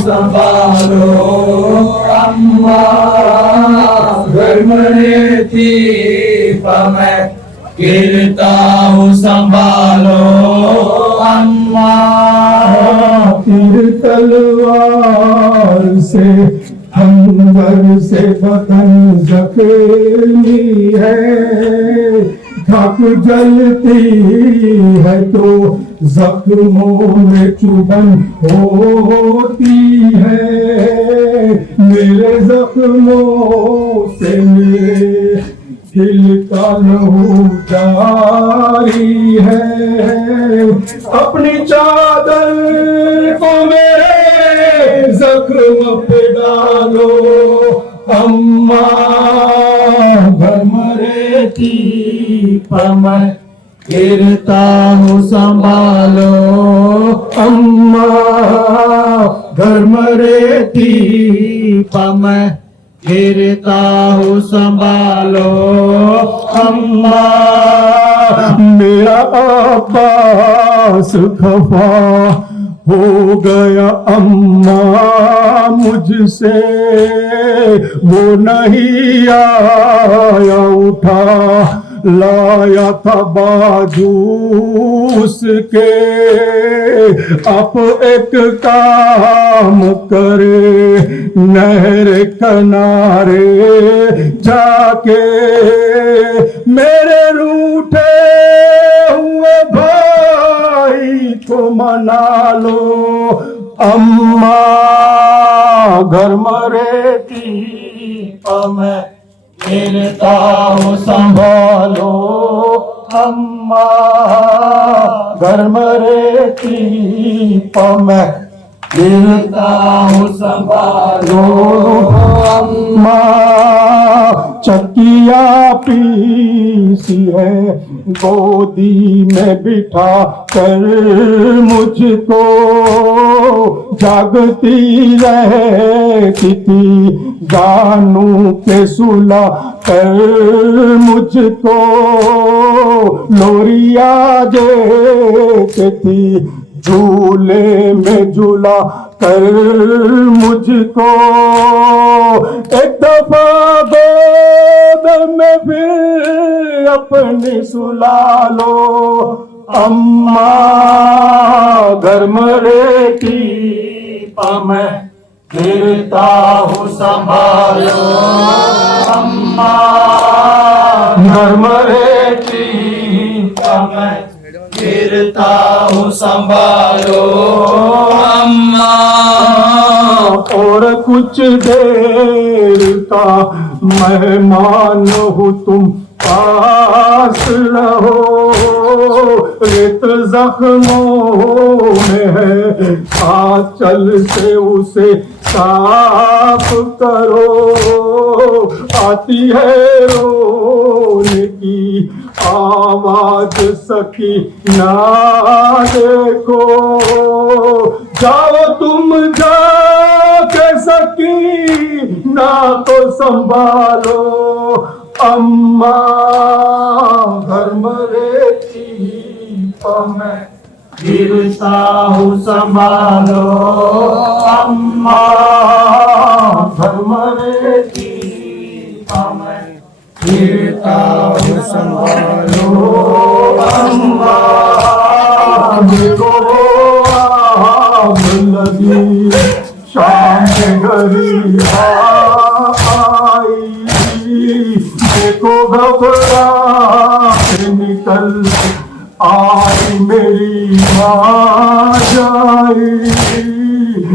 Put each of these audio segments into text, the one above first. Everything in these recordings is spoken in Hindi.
संभालो अम्मा घर में थी मैं गिरता हूँ संभालो अम्मा तीर तलवार से अंबर से बदन जख्मी है धक जलती है तो जख्मों में चुभन होती है मेरे जख्मों से मेरे दिल का लहू जारी है अपनी चादर को मेरे जख्म पे डालो अम्मा घर मरे थी पर मैं गिरता हूँ संभालो अम्मा घर मरे थी पर मैं गिरता हूँ संभालो अम्मा मेरा अब्बास खफा हो गया अम्मा मुझसे वो नहीं आया उठा लाया था बाजू उसके अब एक काम करे नहर किनारे जाके मेरे रूठे हुए भाई को मना लो अम्मा घर मरे थी मैं गिरता हूँ संभालो अम्मा घर मरे थी मैं गिरता हूँ संभालो अम्मा चकिया पीसी है गोदी में बिठा कर मुझको जागती रहती थी जानू के सुला कर मुझको लोरिया देती थी झूले में झूला कर मुझको एक दफा गोद में फिर अपनी सुला लो अम्मा घर मरे थी मैं गिरता हूँ संभालो अम्मा घर मरे थी मैं गिरता हूँ संभालो अम्मा और कुछ देर का मेहमान हूँ तुम पास रहो रेत जख्मों में है आंचल से उसे साफ करो आती है रोने की आवाज सकी ना देखो जाओ तुम जाके सकी ना तो संभालो अम्मा घर मरे थी मैं गिरता हूँ संभालो अम्मा घर मरे थी मैं गिरता हूँ संभालो अम्मा देखो आग लगी शाम के घड़ी आई देखो घबरा के निकल आई मेरी माँ जाई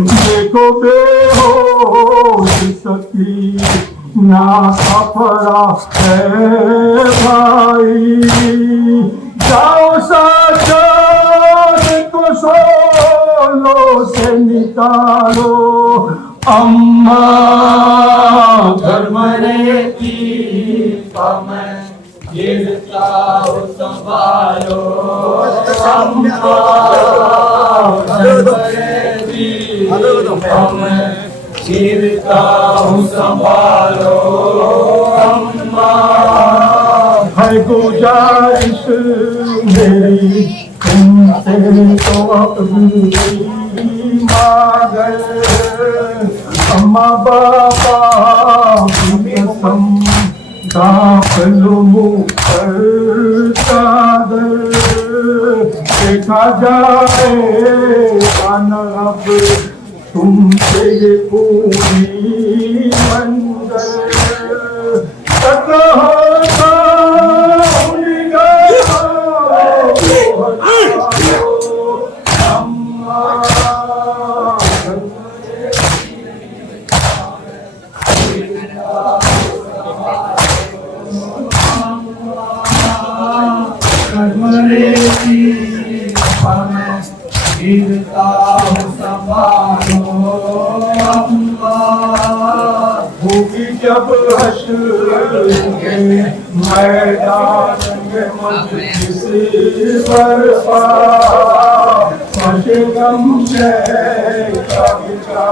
देखो बेहोश सकी ना सफरा है भाई जाओ साजन को सोलो से निकालो अम्मा घर मरे थी मैं गिरता हूँ संभालो अम्मा घर मरे थी मैं गिरता हूँ संभालो अम्मा है गुजारिश मेरी तुमसे तो अपनी मांगल, अम्मा बाबा की कसम दाखिल मुँह पर चादर, देखा जाए न अब तुमसे ये पूरी मंजिल, तक होता गिरता हूँ संभालो होगी जब हश्र के मैदान में मजलिस बरपा, गम से कविता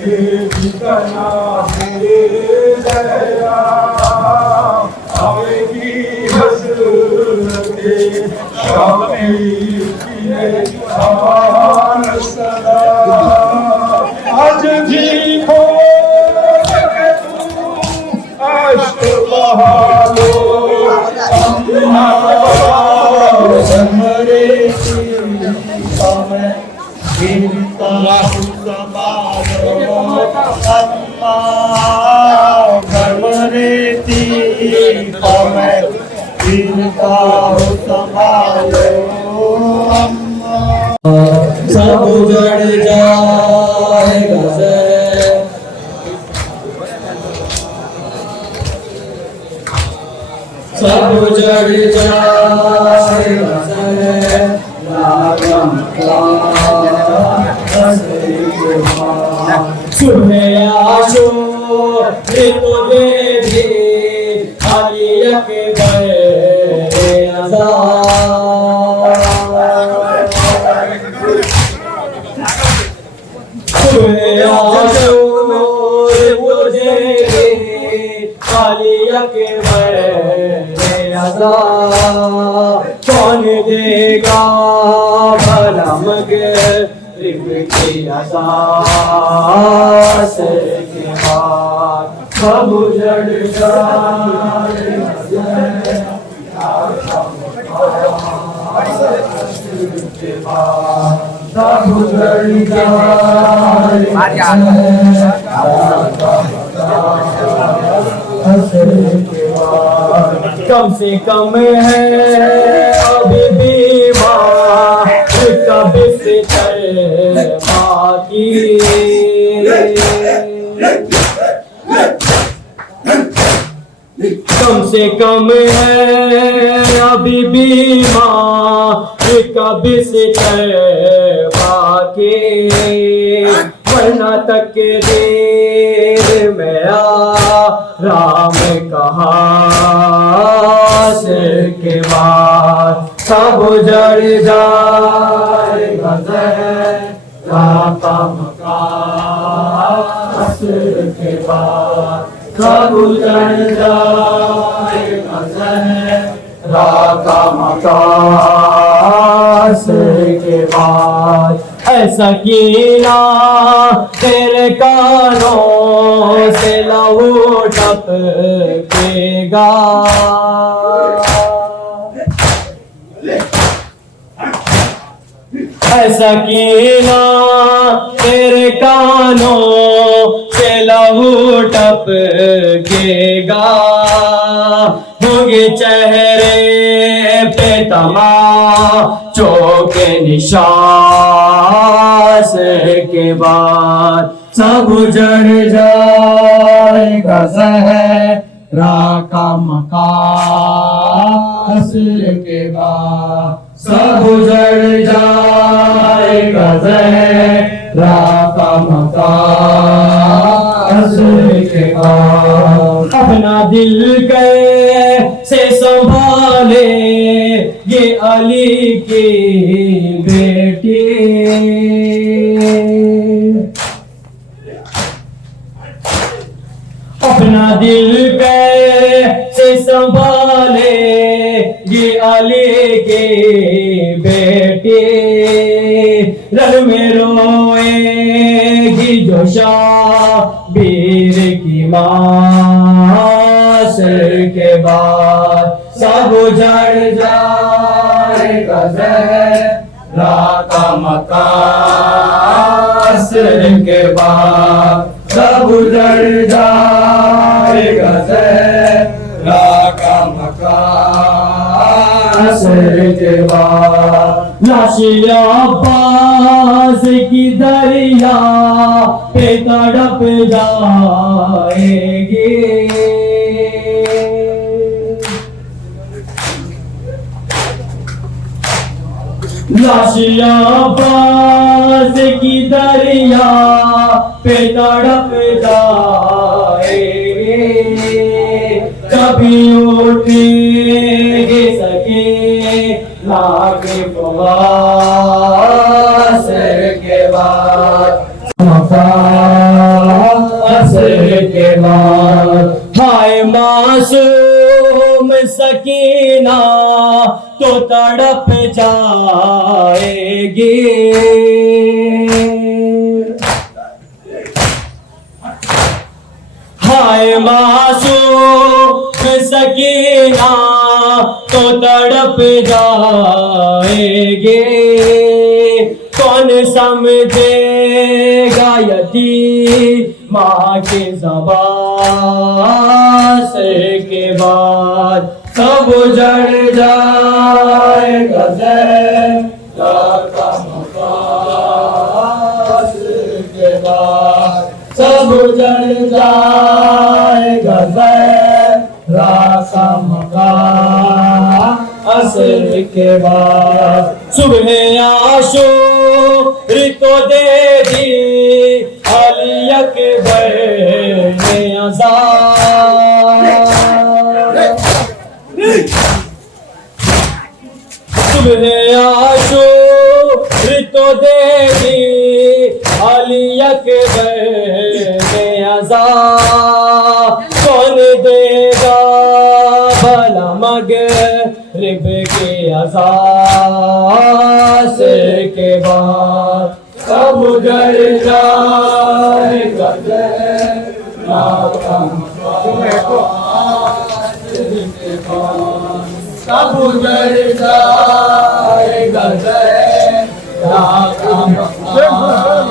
ये भी करना है दया, आवेगी हसरते शामी आज भी अष्ट बहालो सब उजड़ जाएगा से, सब उजड़ जाएगा से, सुबह आशो तुझे भी अली अकबर कौन देगा भला मगरिब की अज़ान के बाद, सब उजड़ जाएगा सब उजड़ जाएगा कम से कम है अभी भी माँ कभी से बाकी, कम से कम है अभी भी माँ कभी से बाकी, वरना तक देर में राम कहा से के बाद, सब उजड़ जाएगा के बाद, सब उजड़ जाएगा के बाद, ऐसा कीना तेरे कानों से लहू टपकेगा, ऐसा कीना तेरे कानों से लहू टपकेगा, होंगे चेहरे पे तमाचों के निशान के बाद, सब उजड़ जाएगा ज़हरा का मकान के बाद, सब उजड़ जाएगा ज़हरा का मकान के बाद, अपना दिल कैसे संभाले ये अली की बेटी, अपना दिल कैसे संभाले होगी अली की बेटी, रण में रोएगी जो शाबीर की मां, सर के बाद सब उजड़ जाएगा ज़हरा का मकान, सर के बाद सब उजड़ जाएगा ज़हरा का मकान, सर के बाद लाशिया अब्बास की दरिया पे तड़प जाएगी, लाशिया अब्बास की दरिया पे तड़प जाएगी, कभी उठेंगे सके लाके असर के बाद, असर के बाद हाय मासूम सकीना तो तड़प जाएगी, हाय मासूम सकीना तो तड़प जाएगी, कौन समझेगा यतीम माँ के ज़बान, सर के बाद सब उजड़ जाएगा ज़हरा का मकान, सर के बाद सब उजड़ जाएगा ज़हरा का मकान, असर के बाद सुबह आशूर तो दे दी अली अकबर ने आज़ाद, सुबह आशूर तो दे दी अली अकबर ने आज़ाद, कौन देगा भला मगरिब के आज़ाद, सर के बाद सब उजड़ जाएगा ज़हरा का मकान, सर के बाद सब उजड़ जाएगा ज़हरा का मकान,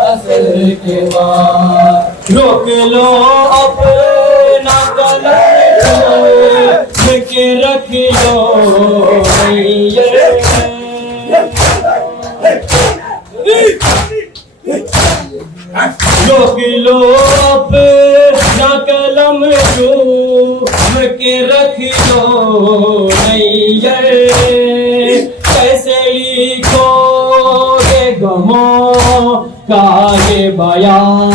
असर के बाद रोक लो अपना कलम के रख लो रोक लो अपना कलम के रख लो कैसे लिखोगे गमों का ये बयान,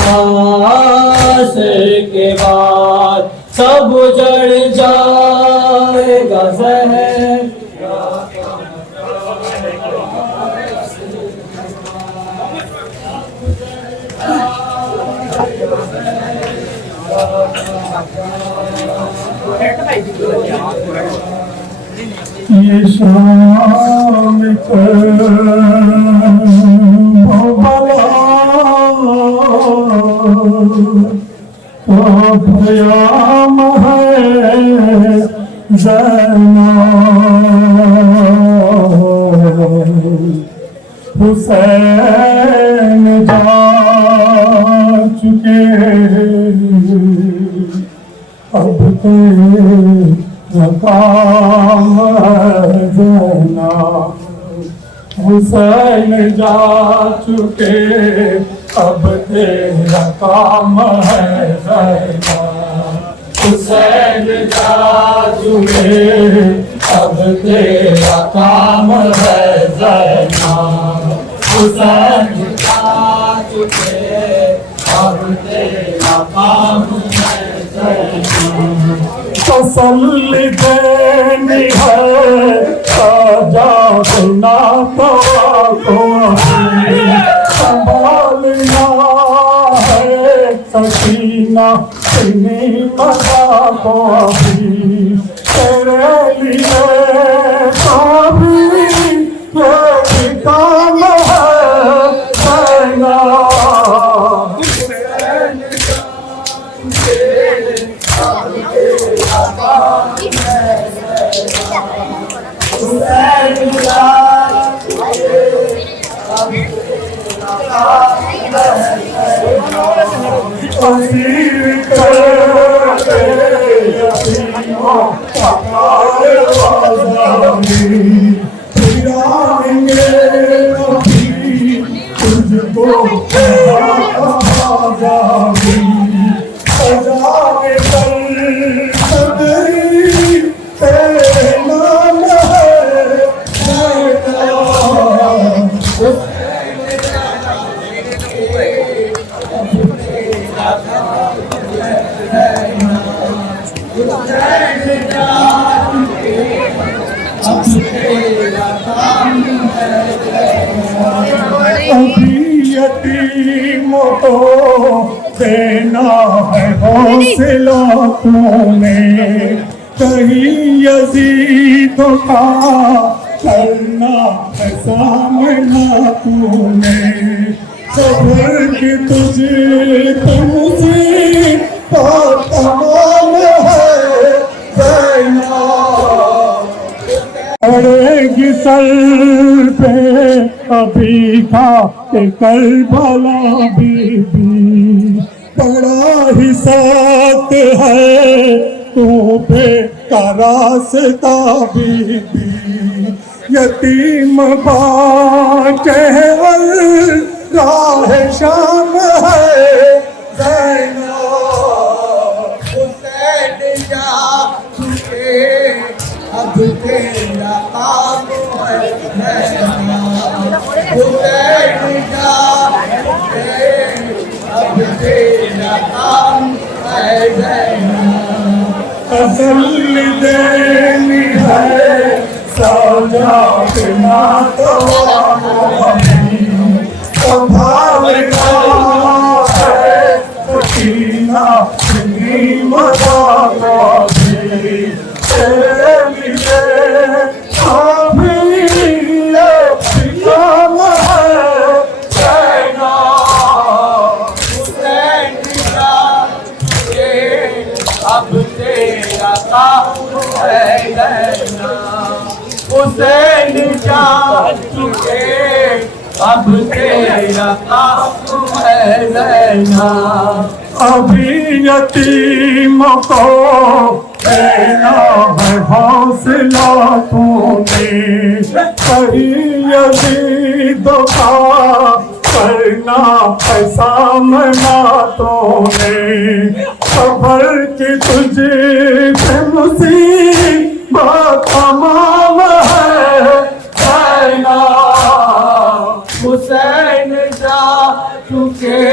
सर के बाद सब उजड़ जाएगा ज़हरा का ये शाम तो भयाम है ज़ैना, हुसैन जा चुके अब तो काम ज़ैना, हुसैन जा चुके अब तेरा काम है ज़ैना, हुसैन जा चुके अब तेरा काम है ज़ैना, हुसैन जा चुके अब तेरा काम है ज़ैना, तसल्ली देनी है जागना तो संभालना है सकीना इन्हीं मजा को अभी तेरे लिए तो भी ये काम है ज़ैना। अभी यतीमों को देना है हौसला तूने, कहीं यजीदों का करना है सामना तूने। सबर की तुझे तुमसे तमाम है ज़ैना। अड़ेगी सर पे अभी का के करबला बीबी, बड़ा ही साथ है तू पे का रास्ता बीबी। यतीम बाटे राह शाम है ज़ैना। हुसैन जा चुके अब तेरा काम है ज़ैना। हुसैन जा चुके अब तेरा काम है ज़ैना। असल देनी है सजा बिना तो संभालना है सकीना जिंदगी मदाना भी। तेरे लिए अभी ये काम है ज़ैना। हुसैन जा चुके अब तेरा काम है ज़ैना। हुसैन जा चुके अब तेरा काम है ज़ैना। अभी यतीमों को देना है हौसला तूने, कहीं यजीदों का करना है सामना तूने। सबर की तुझे पे मुसीबत तमाम है ज़ैना। हुसैन जा चुके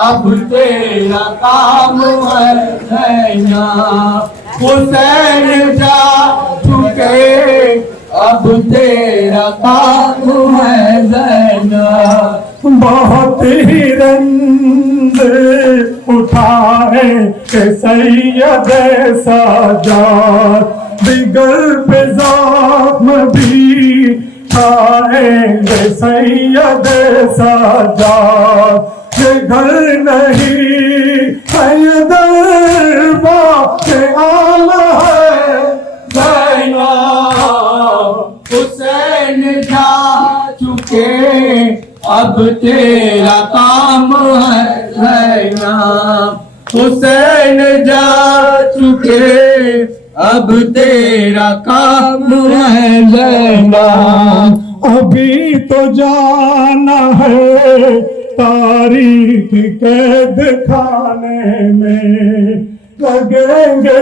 अब तेरा काम है ज़ैना। हुसैन जा चुके अब तेरा काम है ज़ैना। बहुत ही रंग उठाए के सैयद साजाद, बिगड़ पे ज़ख्म भी खाएंगे सैयद साजाद। ये घर नहीं है दरबार के आला है ज़ैना। हुसैन जा चुके अब तेरा काम है ज़ैना। हुसैन जा चुके अब तेरा काम है ज़ैना। अभी तो जाना है तारीख कैद खाने में, लगेंगे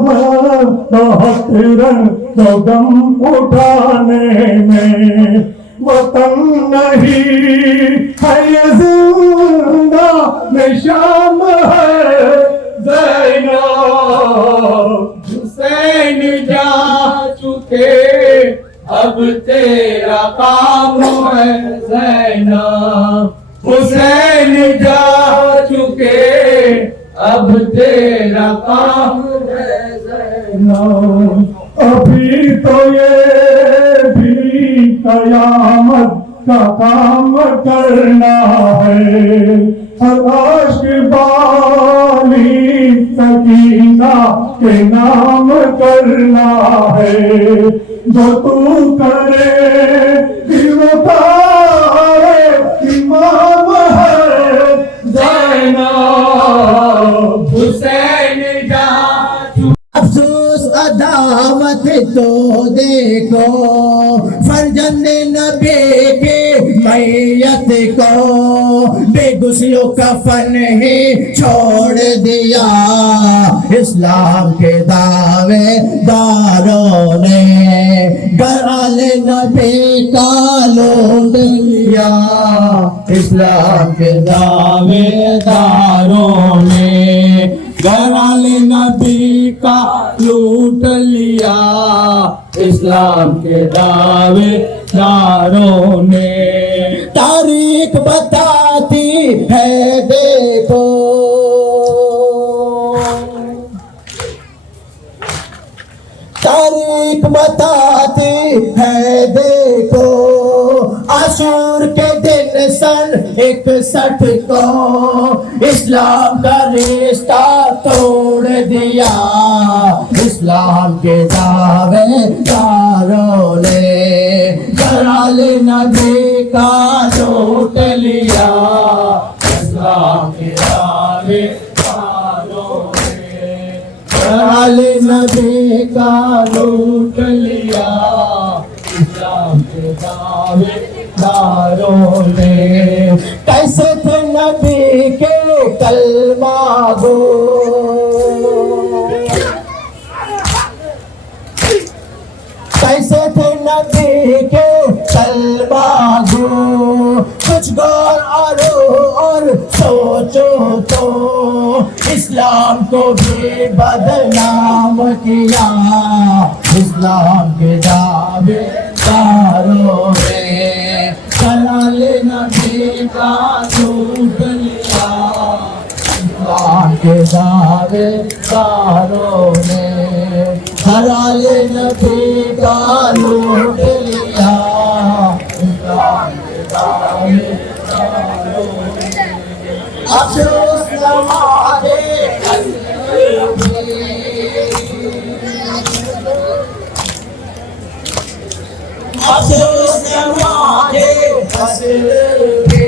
बहुत रंग गम उठाने में। वतन नहीं है ये जिंदा निशान है ज़ैना। हुसैन जा चुके अब तेरा काम है ज़ैना। हुसैन जा चुके अब तेरा काम है ज़ैना। अभी तो ये भी कयामत का काम करना है। अरश बाली सकीना के नाम करना है। जो तू करे दिल तारे इमाम है ज़ैनब। हुसैन जा अफसोस अदावत तो देखो फरजंद नबी के मैयत को बेगुस्लो कफन ही छोड़ दिया। इस्लाम के दावेदारों ने गराल नबी का लूट लिया। इस्लाम के दावेदारों ने गराल नबी का लूट लिया। इस्लाम के दावेदारों ने तारीख बताती है देखो। तारीख बताती है देखो। आशूर के दिन सन 61 को इस्लाम का रिश्ता तोड़ दिया। इस्लाम के दावेदारों ने गराल नबी का लूट लिया। इस्लाम के दावेदारों ने गराल नबी का लूट लिया। इस्लाम के दावेदारों ने कैसे थे नबी के कलमा गो। कैसे थे नबी के कलमा गो। कुछ गौर और सोचो तो इस्लाम को भी बदनाम किया। इस्लाम के दावेदारों ने गराल नबी का लूट लिया। इस्लाम के दावेदारों ने गराल नबी का लूट लिया। इस्लाम के दावेदारों ने अफसोस हमारे अफसोस हमारे फसल पे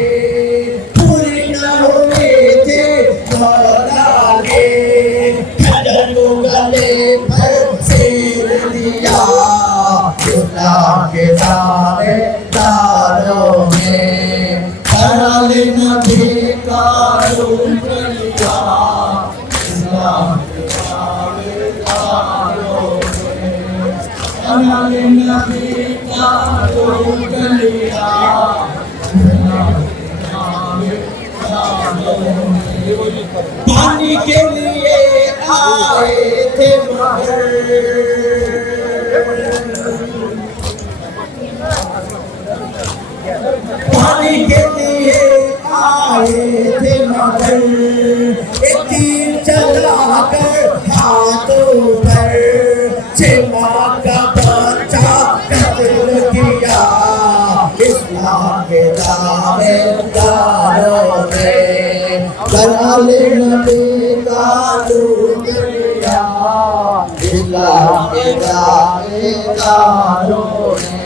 पूरी न हुए थे मौला के। खदर को गले पर सेर दिया। इस्लाम के दावेदारों ने गराल नबी का लूट लिया। इस्लाम के दावेदारों ने गराल नबी का लूट लिया। पानी के लिए आए थे मगर पानी के लिए आए थे मगर एक तीर चलाकर हाथों पर चिमा का बच्चा कत्ल किया। इस्लाम के दावेदारों ने गराल नबी का लूट लिया। इस्लाम के दावेदारों ने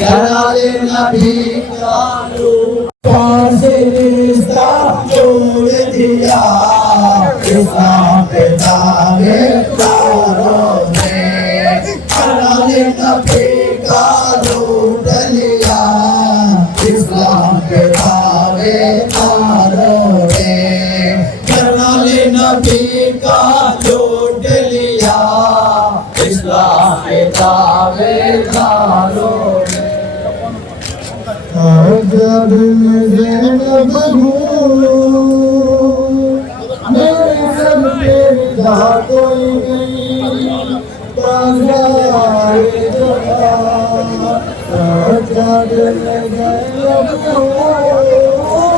गराल नबी का लूट से रिश्ता जोड़ दिया। इस्लाम के दावेदारों ने गराल नबी का लूट लिया। इस्लाम के दावेदारों ने गराल नबी का लूट लिया। इस्लाम के दावेदारों ने जब ज़ैनब मेरे सब तेरी कोई नहीं बाज़ारे जहाँ। जब ज़ैनब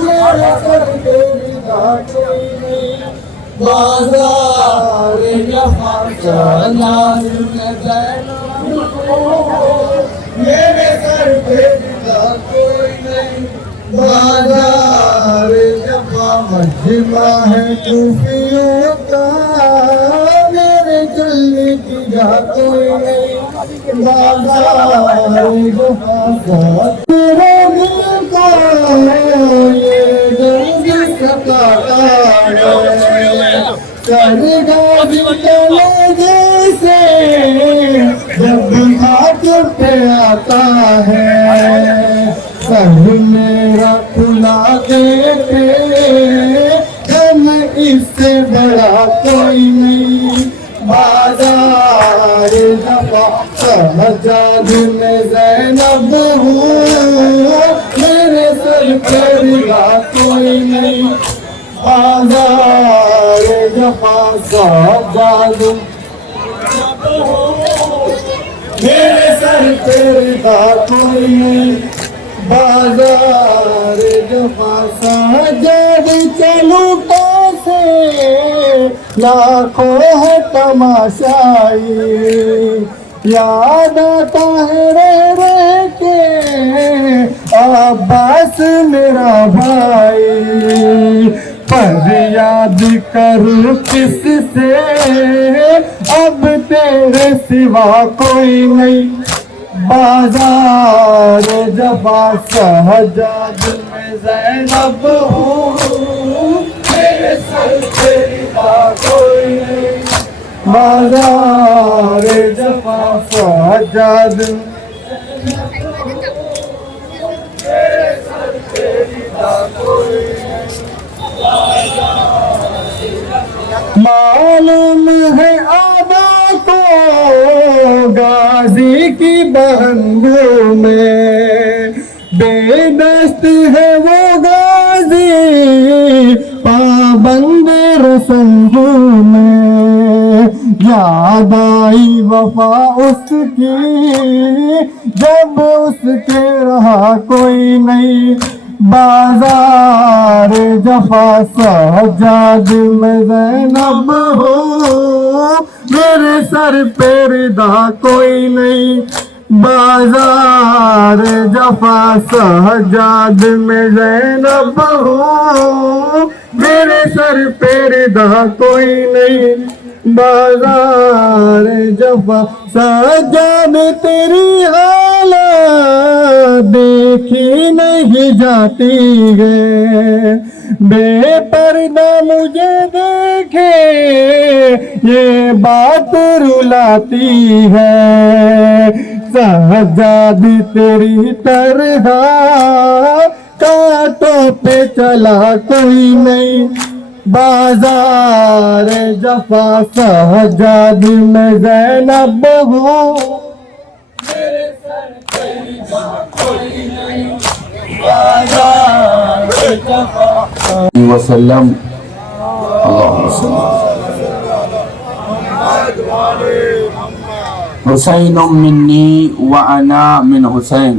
मेरे सब तेरी कोई नहीं बाजार जफा सजाद में ज़ैनब मेरे सर पे दिला कोई नहीं बाजार जफा मजमा है खूफियों का मेरे चलने की जा कोई नहीं बाजार जफा तेरे दिल को ये दर्द सताता है सरगा बिकले जैसे जब हाथ पे आता है सब मेरा खुला देते हम इससे बड़ा कोई नहीं बाजार जफा सजाद में ज़ैनब हूँ मेरे सर पे रिगा कोई नहीं बाजार जफा सजाद मेरे सर पे रिगा कोई नहीं बाजार जफा सजाद चलूं कैसे लाखों है तमाशाई याद आता है रे के अब्बास मेरा भाई पर याद करूं किससे अब तेरे सिवा कोई नहीं बाजार जफा सजाद में ज़ैनब हूँ मेरे सर पे रिदा कोई नहीं बाजार जफा सजाद मेरे सर पे रिदा कोई नहीं मालूम है आबा को गाजी की बहंगों में बेदस्त है वो गाजी पाबंद रसंगों में याद आई वफा उसकी जब उसके रहा कोई नहीं बाजार जफा सजाद में ज़ैनब हो मेरे सर पे रिदा कोई नहीं बाजार जफा सजाद में ज़ैनब हो मेरे सर पे रिदा कोई नहीं बाजार जफा सजाद तेरी हालत देखी नहीं जाती है बेपर्दा मुझे देखे ये बात रुलाती है सजाद तेरी तरह कांटों पे चला कोई नहीं बाजार जफा सजाद में ज़ैनब हो मेरे सर पे कोई नहीं बाजार जफा वसल्लम हुसैन मिन्नी व अना मिन हुसैन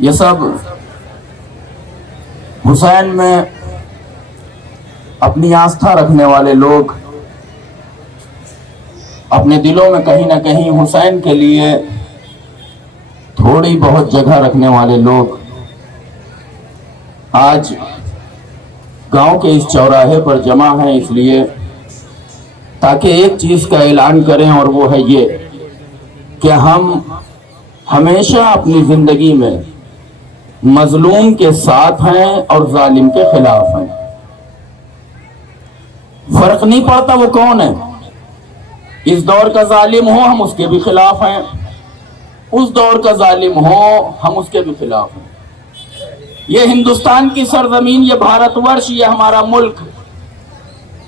ये सब हुसैन में अपनी आस्था रखने वाले लोग अपने दिलों में कहीं ना कहीं हुसैन के लिए थोड़ी बहुत जगह रखने वाले लोग आज गांव के इस चौराहे पर जमा हैं इसलिए ताकि एक चीज का ऐलान करें और वो है ये कि हम हमेशा अपनी जिंदगी में मजलूम के साथ हैं और जालिम के खिलाफ हैं। फर्क नहीं पड़ता वो कौन है, इस दौर का जालिम हो हम उसके भी खिलाफ हैं, उस दौर का जालिम हो हम उसके भी खिलाफ हैं। ये हिंदुस्तान की सरजमीन, ये भारतवर्ष, ये हमारा मुल्क,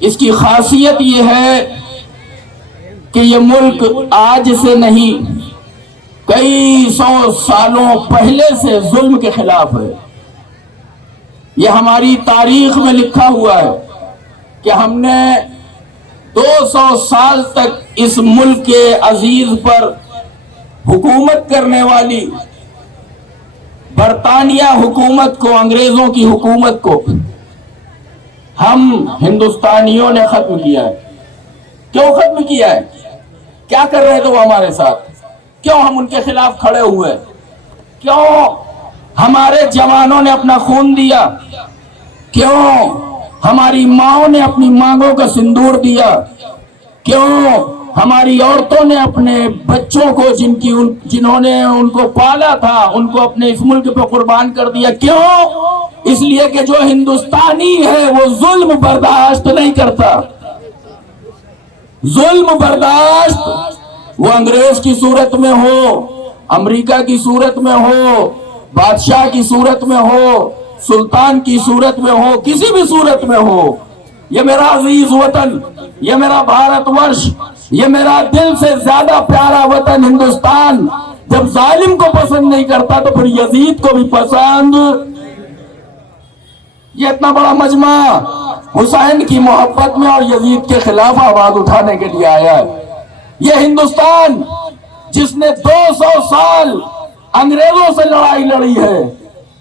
इसकी खासियत ये है कि ये मुल्क आज से नहीं कई सौ सालों पहले से जुल्म के खिलाफ है। ये हमारी तारीख में लिखा हुआ है कि हमने 200 साल तक इस मुल्क के अजीज पर हुकूमत करने वाली बरतानिया हुकूमत को, अंग्रेजों की हुकूमत को हम हिंदुस्तानियों ने खत्म किया है। क्यों खत्म किया है? क्या कर रहे थे वो हमारे साथ? क्यों हम उनके खिलाफ खड़े हुए? क्यों हमारे जवानों ने अपना खून दिया? क्यों हमारी माओं ने अपनी मांगों का सिंदूर दिया? क्यों हमारी औरतों ने अपने बच्चों को जिन्होंने उनको पाला था उनको अपने इस मुल्क पे कुर्बान कर दिया? क्यों? इसलिए कि जो हिंदुस्तानी है वो जुल्म बर्दाश्त नहीं करता। जुल्म बर्दाश्त वो अंग्रेज की सूरत में हो, अमेरिका की सूरत में हो, बादशाह की सूरत में हो, सुल्तान की सूरत में हो, किसी भी सूरत में हो। ये मेरा अजीज वतन, ये मेरा भारतवर्ष, ये मेरा दिल से ज्यादा प्यारा वतन हिंदुस्तान जब जालिम को पसंद नहीं करता तो फिर यजीद को भी पसंद। ये इतना बड़ा मजमा हुसैन की मोहब्बत में और यजीद के खिलाफ आवाज उठाने के लिए आया है। ये हिंदुस्तान जिसने 200 साल अंग्रेजों से लड़ाई लड़ी है,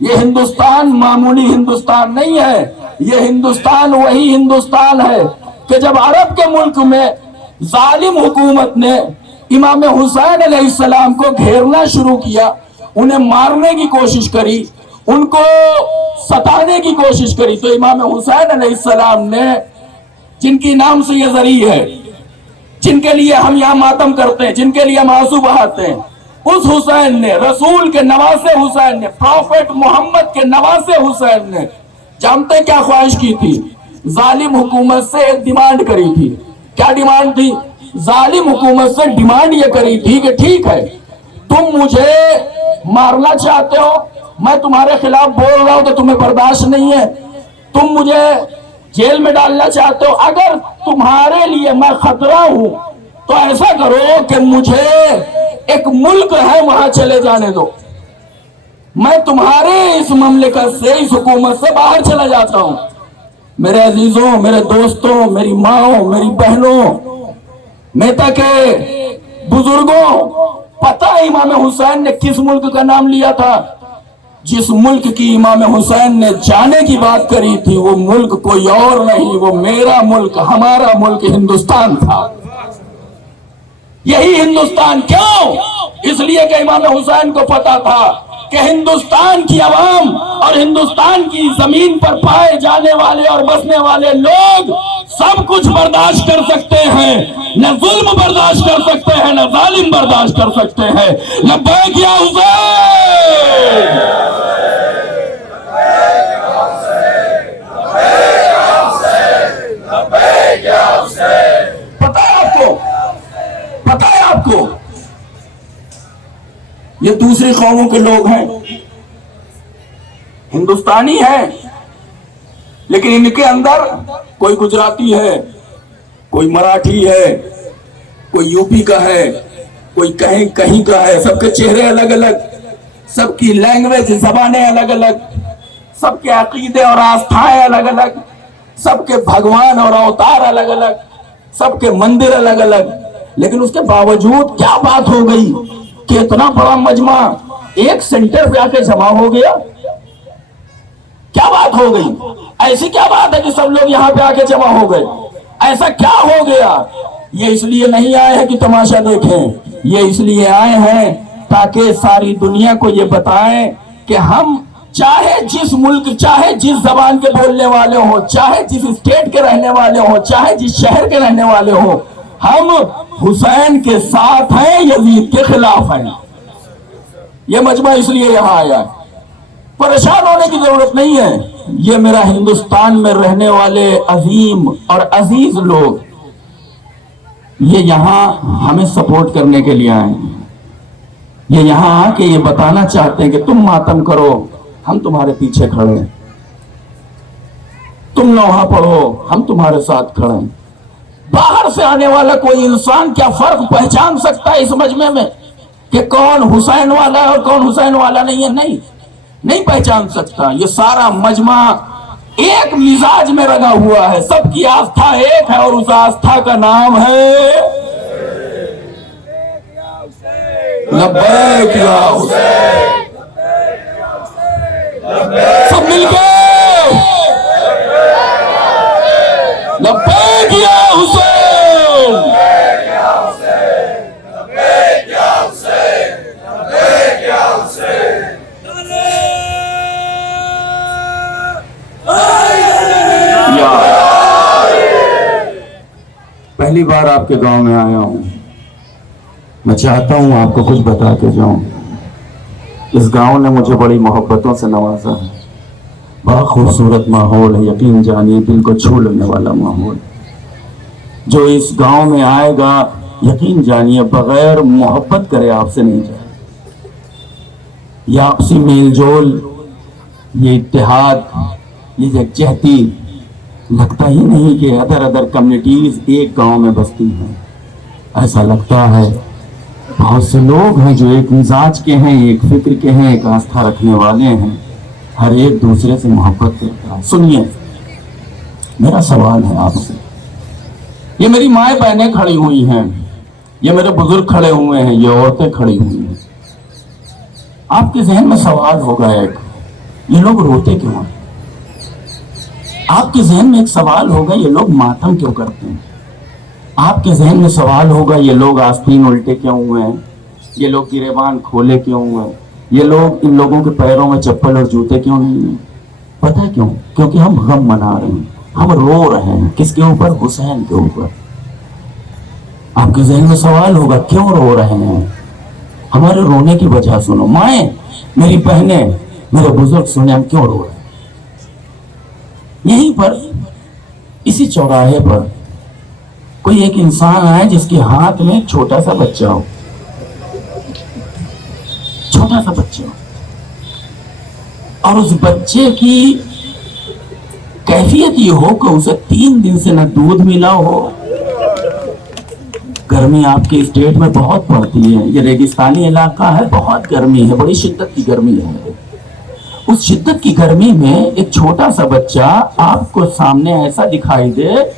ये हिंदुस्तान मामूली हिंदुस्तान नहीं है। ये हिंदुस्तान वही हिंदुस्तान है कि जब अरब के मुल्क में जालिम हुकूमत ने इमाम हुसैन अलैहिस्सलाम को घेरना शुरू किया, उन्हें मारने की कोशिश करी, उनको सताने की कोशिश करी, तो इमाम हुसैन अलैहिस्सलाम ने, जिनकी नाम से ये जरी है, जिनके लिए हम यहाँ मातम करते हैं, जिनके लिए हम आंसू बहाते हैं, उस हुसैन ने, रसूल के नवासे हुसैन ने, प्रॉफेट मोहम्मद के नवासे हुसैन ने, जानते क्या ख्वाहिश की थी? जालिम हुकूमत से एक डिमांड करी थी। क्या डिमांड थी? जालिम हुकूमत से डिमांड ये करी थी कि ठीक है, तुम मुझे मारना चाहते हो, मैं तुम्हारे खिलाफ बोल रहा हूं तो तुम्हें बर्दाश्त नहीं है, तुम मुझे जेल में डालना चाहते हो, अगर तुम्हारे लिए मैं खतरा हूं तो ऐसा करो कि मुझे एक मुल्क है वहां चले जाने दो, मैं तुम्हारे इस ममलिकत से, इस हुकूमत से बाहर चला जाता हूं। मेरे अजीजों, मेरे दोस्तों, मेरी माओ, मेरी बहनों, नेता के बुजुर्गों, पता है इमाम हुसैन ने किस मुल्क का नाम लिया था? जिस मुल्क की इमाम हुसैन ने जाने की बात करी थी वो मुल्क कोई और नहीं, वो मेरा मुल्क, हमारा मुल्क हिंदुस्तान था। यही हिंदुस्तान। क्यों? इसलिए कि इमाम हुसैन को पता था कि हिंदुस्तान की आवाम और हिंदुस्तान की जमीन पर पाए जाने वाले और बसने वाले लोग सब कुछ बर्दाश्त कर सकते हैं, न जुल्म बर्दाश्त कर सकते हैं, न जालिम बर्दाश्त कर सकते हैं। लब्बैक या हुसैन। पता है आपको? पता है आपको? ये दूसरी कौमों के लोग हैं, हिंदुस्तानी हैं, लेकिन इनके अंदर कोई गुजराती है, कोई मराठी है, कोई यूपी का है, कोई कहीं कहीं का है, सबके चेहरे अलग अलग, सबकी लैंग्वेज, जबानें अलग अलग, सबके अकीदे और आस्थाएं अलग अलग, सबके भगवान और अवतार अलग अलग, सबके मंदिर अलग अलग। लेकिन उसके बावजूद क्या बात हो गई कि इतना बड़ा मजमा एक सेंटर पे आके जमा हो गया? क्या बात हो गई? ऐसी क्या बात है कि सब लोग यहाँ पे आके जमा हो गए? ऐसा क्या हो गया? ये इसलिए नहीं आए हैं कि तमाशा देखें, ये इसलिए आए हैं ताकि सारी दुनिया को ये बताएं कि हम चाहे जिस मुल्क, चाहे जिस जबान के बोलने वाले हो, चाहे जिस स्टेट के रहने वाले हो, चाहे जिस शहर के रहने वाले हो, हम हुसैन के साथ हैं, यजीद के खिलाफ हैं। ये मजमा इसलिए यहां आया है। परेशान होने की जरूरत नहीं है। ये मेरा हिंदुस्तान में रहने वाले अजीम और अजीज लोग ये यहां हमें सपोर्ट करने के लिए आए। ये यहां आके ये बताना चाहते हैं कि तुम मातम करो, हम तुम्हारे पीछे खड़े हैं, तुम नौहा पढ़ो, हम तुम्हारे साथ खड़े हैं। बाहर से आने वाला कोई इंसान क्या फर्क पहचान सकता है इस मजमे में कि कौन हुसैन वाला है और कौन हुसैन वाला नहीं है? नहीं पहचान सकता। ये सारा मजमा एक मिजाज में रंगा हुआ है, सबकी आस्था एक है और उस आस्था का नाम है लब्बैक या हुसैन। सब मिलके पहली बार आपके गांव में आया हूं, मैं चाहता हूं आपको कुछ बता के जाऊं। इस गांव ने मुझे बड़ी मोहब्बतों से नवाजा है। बड़ा खूबसूरत माहौल है, यकीन जानिए दिल को छू लेने वाला माहौल। जो इस गांव में आएगा यकीन जानिए बगैर मोहब्बत करे आपसे नहीं जाए। ये आपसी मेलजोल, ये इत्तेहाद, ये यकजहती, लगता ही नहीं कि अदर अदर कम्युनिटीज एक गांव में बसती हैं। ऐसा लगता है बहुत से लोग हैं जो एक मिजाज के हैं, एक फिक्र के हैं, एक आस्था रखने वाले हैं, हर एक दूसरे से मोहब्बत करता है। सुनिए, मेरा सवाल है आपसे। ये मेरी माएँ बहनें खड़ी हुई हैं, ये मेरे बुजुर्ग खड़े हुए हैं, ये औरतें खड़ी हुई हैं। आपके जहन में सवाल होगा एक, ये लोग रोते क्यों हैं? आपके जहन में एक सवाल होगा, ये लोग मातम क्यों करते हैं? आपके जहन में सवाल होगा, ये लोग आस्तीन उल्टे क्यों हुए हैं? ये लोग गिरेबान खोले क्यों हुए हैं? ये लोग, इन लोगों के पैरों में चप्पल और जूते क्यों नहीं है? पता है क्यों? क्योंकि हम गम मना रहे हैं, हम रो रहे हैं। किसके ऊपर? हुसैन के ऊपर। आपके जहन में सवाल होगा, क्यों रो रहे हैं? हमारे रोने की वजह सुनो। माएँ, मेरी बहनें, मेरे बुजुर्ग, सुने हम क्यों रो रहे हैं। यहीं पर, इसी चौराहे पर कोई एक इंसान आए जिसके हाथ में एक छोटा सा बच्चा हो, छोटा सा बच्चा हो, और उस बच्चे की कैफियत ये हो कि उसे 3 दिन से न दूध मिला हो। गर्मी आपके स्टेट में बहुत पड़ती है, ये रेगिस्तानी इलाका है, बहुत गर्मी है, बड़ी शिद्दत की गर्मी है। उस शिद्दत की गर्मी में एक छोटा सा बच्चा आपको सामने ऐसा दिखाई दे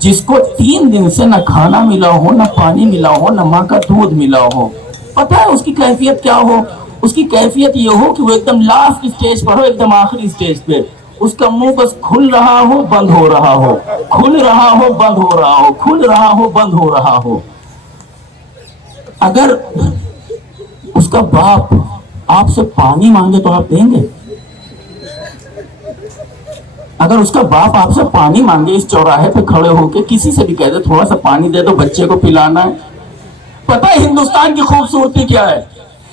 जिसको 3 दिन से न खाना मिला हो, न पानी मिला हो, न माँ का दूध मिला हो। पता है उसकी कैफियत क्या हो? उसकी कैफियत ये हो कि वो एकदम लास्ट स्टेज पर हो, एकदम आखिरी स्टेज पे। उसका मुंह बस खुल रहा हो, बंद हो रहा हो, खुल रहा हो, बंद हो रहा हो, खुल रहा हो, बंद हो रहा हो। अगर उसका बाप आपसे पानी मांगे तो आप देंगे? अगर उसका बाप आपसे पानी मांगे, इस चौराहे पे खड़े होके किसी से भी कह दे थोड़ा सा पानी दे दो, बच्चे को पिलाना है। पता है हिंदुस्तान की खूबसूरती क्या है?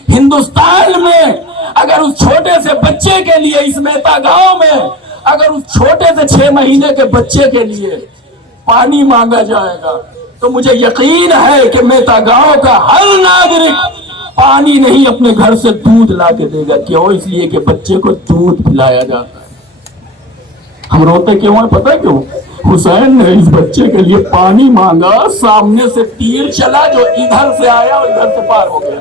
हिंदुस्तान में अगर उस छोटे से बच्चे के लिए, इस मेहता गांव में अगर उस छोटे से 6 महीने के बच्चे के लिए पानी मांगा जाएगा तो मुझे यकीन है कि मेहता गांव का हर नागरिक पानी नहीं अपने घर से दूध ला के देगा। क्यों? इसलिए कि बच्चे को दूध पिलाया जाता है। हम रोते क्यों हैं? पता है क्यों? हुसैन ने इस बच्चे के लिए पानी मांगा, सामने से तीर चला जो इधर से आया और इधर से पार हो गया।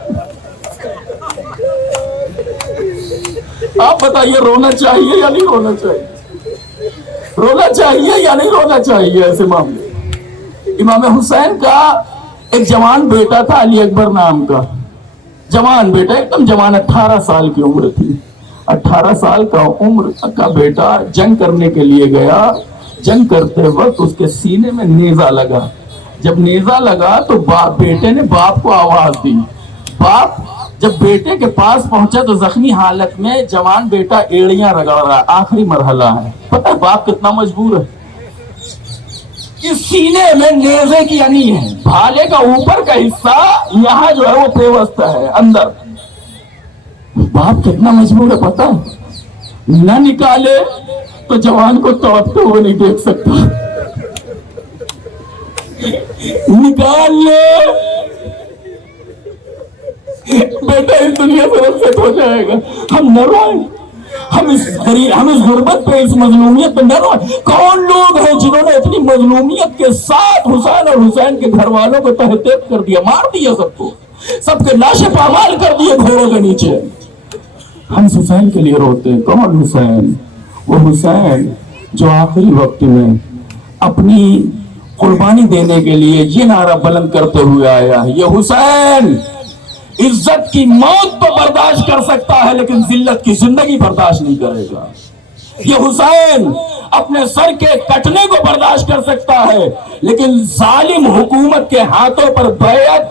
आप बताइए, रोना चाहिए या नहीं रोना चाहिए? रोना चाहिए या नहीं रोना चाहिए ऐसे मामले? इमाम हुसैन का एक जवान बेटा था, अली अकबर नाम का जवान बेटा, एकदम जवान, 18 साल की उम्र थी। 18 साल का उम्र का बेटा जंग करने के लिए गया। जंग करते वक्त उसके सीने में नेजा लगा। जब नेजा लगा तो बेटे ने बाप को आवाज दी। बाप जब बेटे के पास पहुंचा तो जख्मी हालत में जवान बेटा एड़ियां रगड़ रहा है, आखिरी मरहला है। पता है बाप कितना मजबूर है? इस सीने में नेज़े की अनी है, भाले का ऊपर का हिस्सा यहाँ जो है वो पेवस्ता है अंदर। बाप कितना मजबूर है पता है? न निकाले तो जवान को तड़पते हुए नहीं देख सकता, निकाल ले बेटा इस दुनिया से रखत हो जाएगा। हम न रोएं, हम इस गुर्बत पे, इस मजलूमियत पे न रोएं। कौन लोग हैं जिन्होंने इतनी मजलूमियत के साथ हुसैन और हुसैन के घर वालों को तहतीब कर दिया, मार दिया सबको, सबके लाशें पामाल कर दिए घोड़ों के नीचे। हम हुसैन के लिए रोते हैं। कौन हुसैन? वो हुसैन जो आखिरी वक्त में अपनी कुर्बानी देने के लिए ये नारा बुलंद करते हुए आया है, ये हुसैन इज्जत की मौत तो बर्दाश्त कर सकता है लेकिन जिल्लत की जिंदगी बर्दाश्त नहीं करेगा। ये हुसैन अपने सर के कटने को बर्दाश्त कर सकता है लेकिन जालिम हुकूमत के हाथों पर बैअत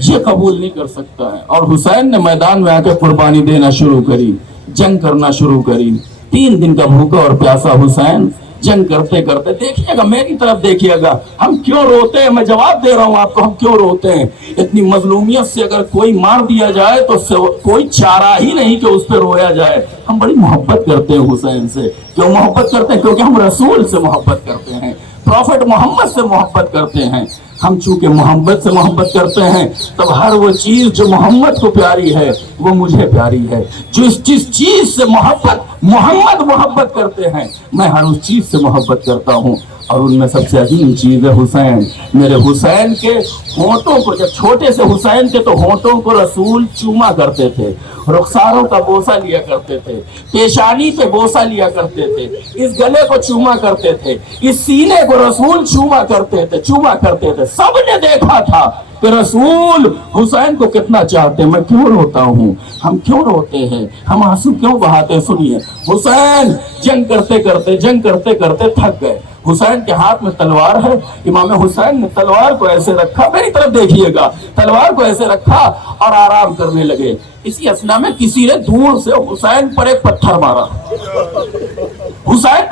ये कबूल नहीं कर सकता है। और हुसैन ने मैदान में आकर कुर्बानी देना शुरू करी, जंग करना शुरू करी। 3 दिन का भूखा और प्यासा हुसैन जंग करते करते। देखिएगा, मेरी तरफ देखिएगा, हम क्यों रोते हैं, मैं जवाब दे रहा हूं आपको, हम क्यों रोते हैं। इतनी मजलूमियत से अगर कोई मार दिया जाए तो कोई चारा ही नहीं कि उस पर रोया जाए। हम बड़ी मोहब्बत करते हैं हुसैन से। क्यों मोहब्बत करते हैं? क्योंकि हम रसूल से मोहब्बत करते हैं, प्रॉफिट मोहम्मद से मोहब्बत करते हैं। हम चूंकि मोहब्बत से मोहब्बत करते हैं, तब हर वो चीज जो मोहम्मद को प्यारी है वो मुझे प्यारी है। जिस चीज से मोहम्मद मोहब्बत करते हैं, मैं हर उस चीज से मोहब्बत करता हूँ। और उनमें सबसे अजीम चीज है हुसैन। मेरे हुसैन के होंठों को, जब छोटे से हुसैन के तो होंठों को रसूल चूमा करते थे, रुखसारों का बोसा लिया करते थे, पेशानी पे बोसा लिया करते थे, इस गले को चूमा करते थे, इस सीने को रसूल चूमा करते थे। सबने देखा था कि रसूल हुसैन को कितना चाहते हैं। मैं क्यों रोता हूँ, हम क्यों रोते हैं, हम आंसू क्यों बहाते हैं? सुनिए, हुसैन जंग करते करते थक गए। हुसैन के हाथ में तलवार है। इमाम हुसैन ने तलवार को ऐसे रखा, मेरी तरफ देखिएगा, तलवार को ऐसे रखा और आराम करने लगे। इसी असना में किसी ने दूर से हुसैन पर एक पत्थर मारा। हुसैन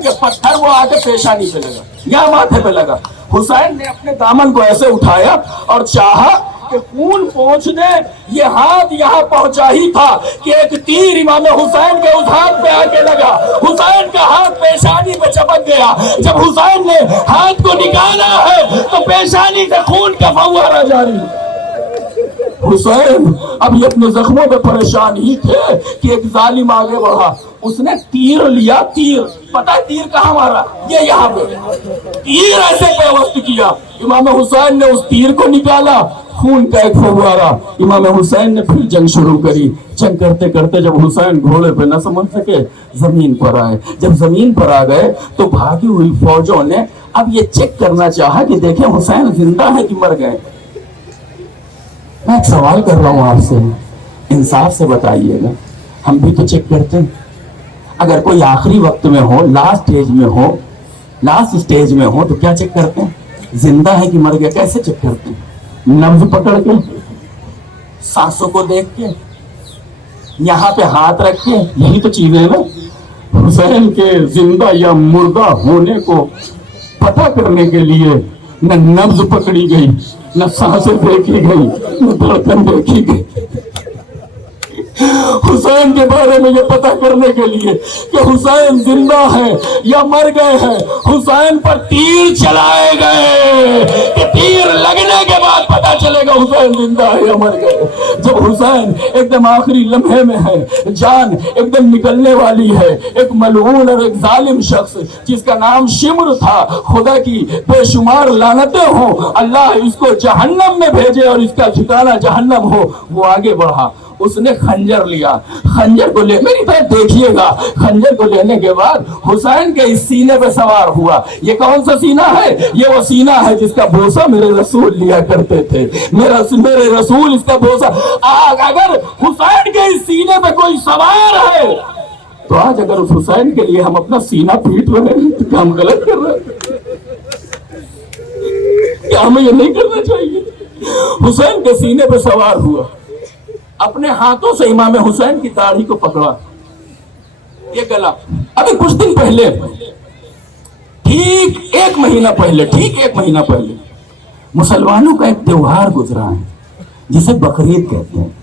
के पत्थर वो आके पेशानी पे लगा या माथे पे लगा। हुसैन ने अपने दामन को ऐसे उठाया और चाहा कि खून पहुंच दे। ये हाथ यहाँ पहुंचा ही था कि एक तीर इमाम हुसैन के उस हाथ पे आके लगा। हुसैन का हाथ पेशानी पे चपक गया। जब हुसैन ने हाथ को निकाला है तो पेशानी से खून का फव्वारा जारी। हुसैन अभी अपने जख्मों पे परेशान ही थे कि एक जालिम आगे बढ़ा, उसने तीर लिया। तीर पता है तीर कहाँ मारा? ये यहाँ पे तीर ऐसे व्यवस्थित किया। इमाम हुसैन ने उस तीर को निकाला, खून का एक फव्वारा। इमाम हुसैन ने फिर जंग शुरू करी। जंग करते करते जब हुसैन घोड़े पे न समझ सके, जमीन पर आए। जब जमीन पर आ गए तो भागी हुई फौजों ने अब ये चेक करना चाहा कि देखें हुसैन जिंदा है कि मर गए। मैं एक सवाल कर रहा हूं आपसे, इंसाफ से बताइएगा, हम भी तो चेक करते हैं। अगर कोई आखिरी वक्त में हो, लास्ट स्टेज में हो तो क्या चेक करते हैं? जिंदा है कि मर गया? कैसे चेक करते हैं? नब्ज पकड़ के, सांसों को देख के, यहाँ पे हाथ रख के, यही तो चीजें है ना। हुसैन के जिंदा या मुर्दा होने को पता करने के लिए न नब्ज पकड़ी गई, न सांसें देखी गई, न धड़कन देखी गई। हुसैन के बारे में ये पता करने के लिए कि हुसैन जिंदा है या मर गए हैं, हुसैन पर तीर चलाए गए कि तीर लगने के बाद पता चलेगा हुसैन जिंदा है या मर गए। जब हुसैन एकदम आखिरी लम्हे में है, जान एकदम निकलने वाली है, एक मलऊन और एक जालिम शख्स जिसका नाम शिम्र था, खुदा की बेशुमार लानतें हो, अल्लाह इसको जहन्नम में भेजे और इसका ठिकाना जहन्नम हो, वो आगे बढ़ा। उसने खंजर लिया। खंजर को ले, मेरी तरफ देखिएगा, खंजर को लेने के बाद हुसैन के इस सीने पे सवार हुआ। ये कौन सा सीना है? ये वो सीना है जिसका बोसा मेरे रसूल लिया करते थे। मेरे रसूल इसका बोसा। अगर हुसैन के इस सीने पे कोई सवार है तो आज अगर उस हुसैन के लिए हम अपना सीना पीट रहे हैं तो क्या हम गलत कर रहे हैं? क्या हमें ये नहीं करना चाहिए? हुसैन के सीने पे सवार हुआ, अपने हाथों से इमाम हुसैन की दाढ़ी को पकड़ा, ये गला। अभी कुछ दिन पहले, ठीक एक महीना पहले मुसलमानों का एक त्योहार गुजरा है जिसे बकरीद कहते हैं।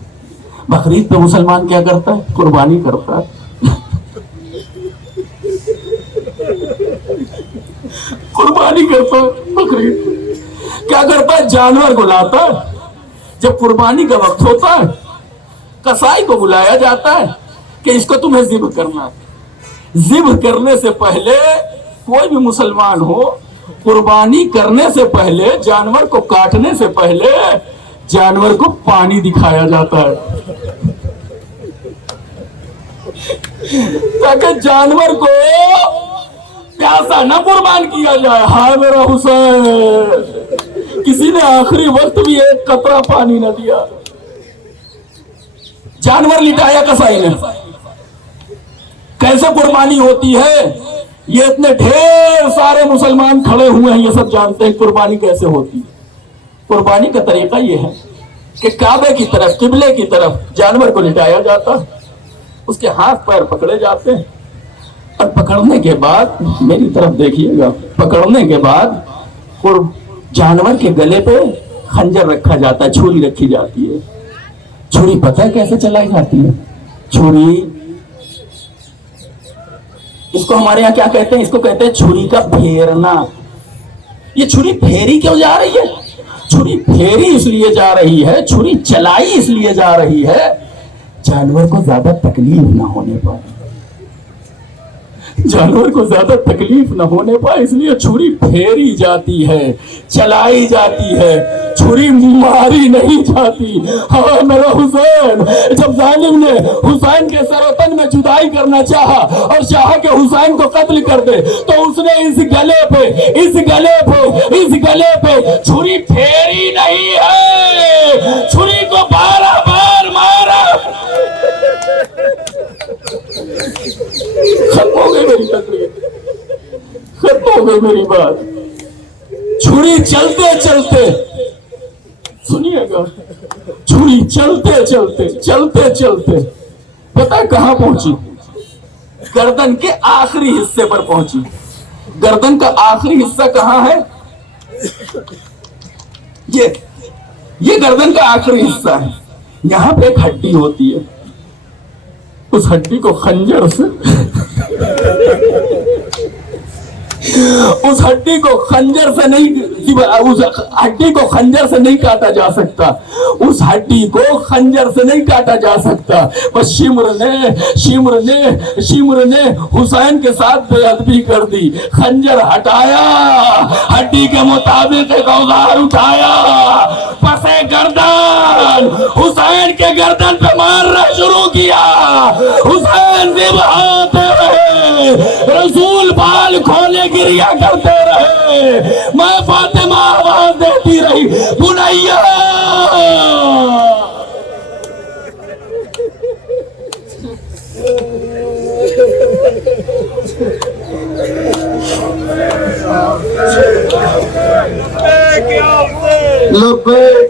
बकरीद पे मुसलमान क्या करता है? कुर्बानी करता है। कुर्बानी करता है। बकरीद क्या करता है? जानवर को लाता है। जब कुर्बानी का वक्त होता है, कसाई को बुलाया जाता है कि इसको तुम्हें ज़िब्ह करना है। ज़िब्ह करने से पहले कोई भी मुसलमान हो, कुर्बानी करने से पहले, जानवर को काटने से पहले जानवर को पानी दिखाया जाता है ताकि जानवर को प्यासा न कुर्बान किया जाए। हाय मेरा हुसैन, किसी ने आखिरी वक्त भी एक कतरा पानी न दिया। जानवर लिटाया कसाई ने। कैसे कुर्बानी होती है ये इतने ढेर सारे मुसलमान खड़े हुए हैं, ये सब जानते हैं कुर्बानी कैसे होती है। कुर्बानी का तरीका ये है कि काबे की तरफ, किबले की तरफ जानवर को लिटाया जाता है, उसके हाथ पैर पकड़े जाते हैं, और पकड़ने के बाद मेरी तरफ देखिएगा, पकड़ने के बाद और जानवर के गले पे खंजर रखा जाता है, छुरी रखी जाती है। छुरी पता है कैसे चलाई जाती है? छुरी, इसको हमारे यहाँ क्या कहते हैं? इसको कहते हैं छुरी का फेरना। ये छुरी फेरी क्यों जा रही है? छुरी फेरी इसलिए जा रही है, छुरी चलाई इसलिए जा रही है, जानवर को ज्यादा तकलीफ ना होने पाए, जानवर को ज्यादा तकलीफ न होने पाए, इसलिए छुरी फेरी जाती है, चलाई जाती है, छुरी मारी नहीं जाती। हाँ मेरा हुसैन, जब जालिम ने हुसैन के सरोतन में जुदाई करना चाहा और चाहा कि हुसैन को कत्ल कर दे, तो उसने इस गले पे छुरी फेरी नहीं है, छुरी को 12 बार मारा। खत्म हो गई मेरी तकलीफ, खत्म हो गई मेरी बात। छुरी चलते चलते, सुनिएगा, छुरी चलते चलते पता है कहां पहुंची? गर्दन के आखिरी हिस्से पर पहुंची। गर्दन का आखिरी हिस्सा कहां है? ये गर्दन का आखिरी हिस्सा है। यहां पे एक हड्डी होती है, उस हड्डी को खंजर से उस हड्डी को खंजर से नहीं काटा जा सकता, उस हड्डी को खंजर से नहीं काटा जा सकता। बस शिम्र ने हुसैन के साथ बेअदबी कर दी, खंजर हटाया, हड्डी के मुताबिक एक औजार उठाया, पसे गर्दन हुसैन के गर्दन पे मारना शुरू किया। हुसैन दिबहाते रहे, रसूल बाल खोले गिरिया करते रहे, मैं फातिमा आवाज देती रही, बुनैया। लब्बैक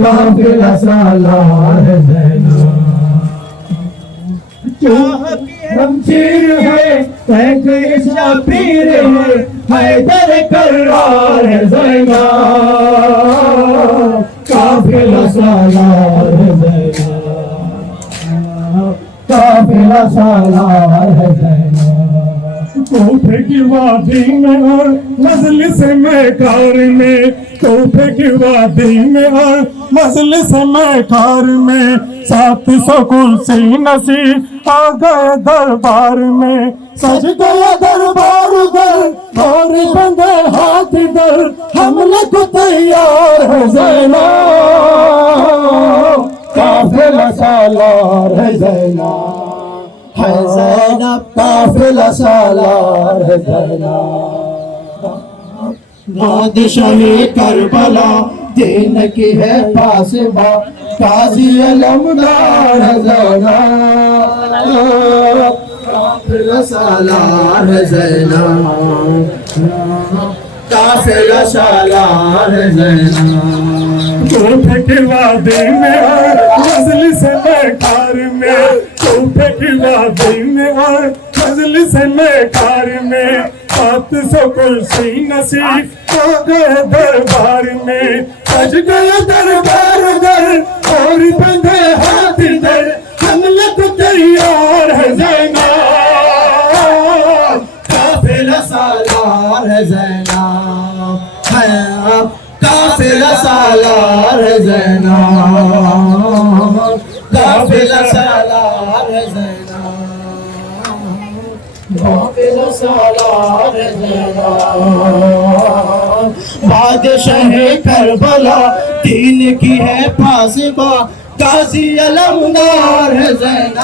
काफिला सालार है ज़ैनब। शमशीर है तहके शबीर है हैदर करार है ज़ैनब। काफिला सालार है ज़ैनब। काफिला सालार है ज़ैनब। कोफे की वादी में और मजलिस में कार में, कोफे की वादी में और मजलिस में कार में, 700 कुर्सी नसीब आ गए दरबार में। सज गया दरबार दर और बंदे हाथ दर, हमले को तैयार है ज़ैनब। काफिला सालार है ज़ैनब, है ज़ैनब काफिला सालार है ज़ैनब। बादशाही करबला दीन की है पासबा, काजी अलमदार है ज़ैनब। काफिला सालार है ज़ैनब। काफिला सालार है ज़ैनब। कोफे की वादी में और मजलिस में कार में, कोफे की वादी में और मजलिस में कार में, 700 कुर्सी नसीब हो गए दरबार में। सज गया दरबार दर और बंधे हाथ दर, हमले को तैयार है ज़ैनब। काफिला सालार है ज़ैनब। काफिला सालार है ज़ैनब। काफिला सालार है ज़ैनब। काफिला सालार है ज़ैनब। बादशाह करबला दीन की है पासबा, काजी अलमदार है ज़ैनब।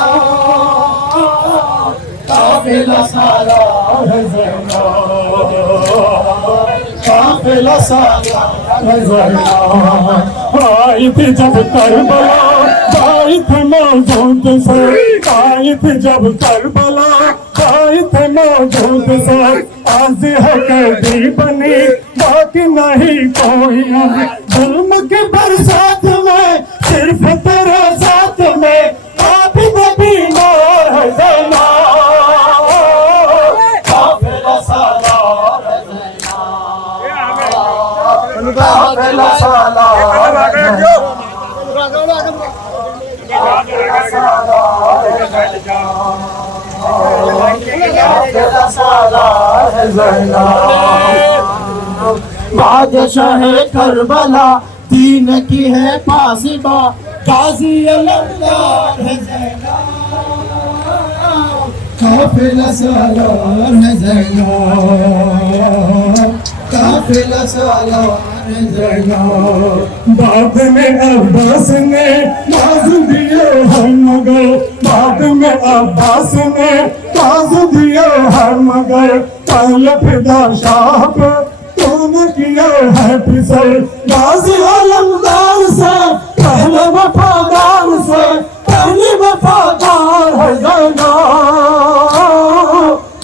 काफिला सालार है ज़ैनब। काफिला सालार है ज़ैनब। आई थी जब करबला आई थे मौजूद सर, आई थी जब करबला आई थे मौजूद सर। आज है कैदी बनी बाकी नहीं कोई, जुल्म की बरसात में सिर्फ तेरे साथ में, आप ही बीमार है ज़ैनब। काफिला सालार है ज़ैनब। काफिला सालार है ज़ैनब। बादशाह करबला दीन की है पासबा, काजी अलमदार है ज़ैनब। काफिला सालार है ज़ैनब। काफिला सालार है ज़ैनब। बाद में अब्बास ने बाज दिए हर मगर, बाद में अब्बास ने बाज दिए हर मगर, पहले फिदा शाह पे तूने किया है फिसल। गाजी अलमदार से पहले वफादार से, पहली वफादार है ज़ैनब।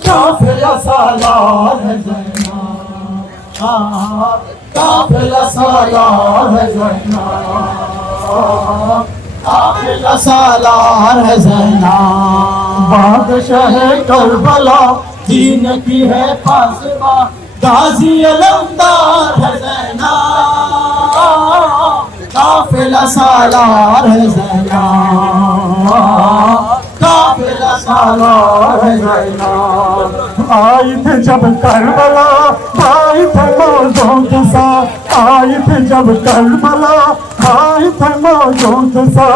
काफिला सालार है ज़ैनब। काफिला सालार है ज़ैनब। काफिला सालार है ज़ैनब। बादशाह करबला दीन की है पासबा, गाजी अलमदार है ज़ैनब। काफिला सालार है ज़ैनब। काफिला सालार है ज़ैनब। आई थे जब करबला आई थे मौजूद सा, आई थे जब करबला आई थे मौजूद सा।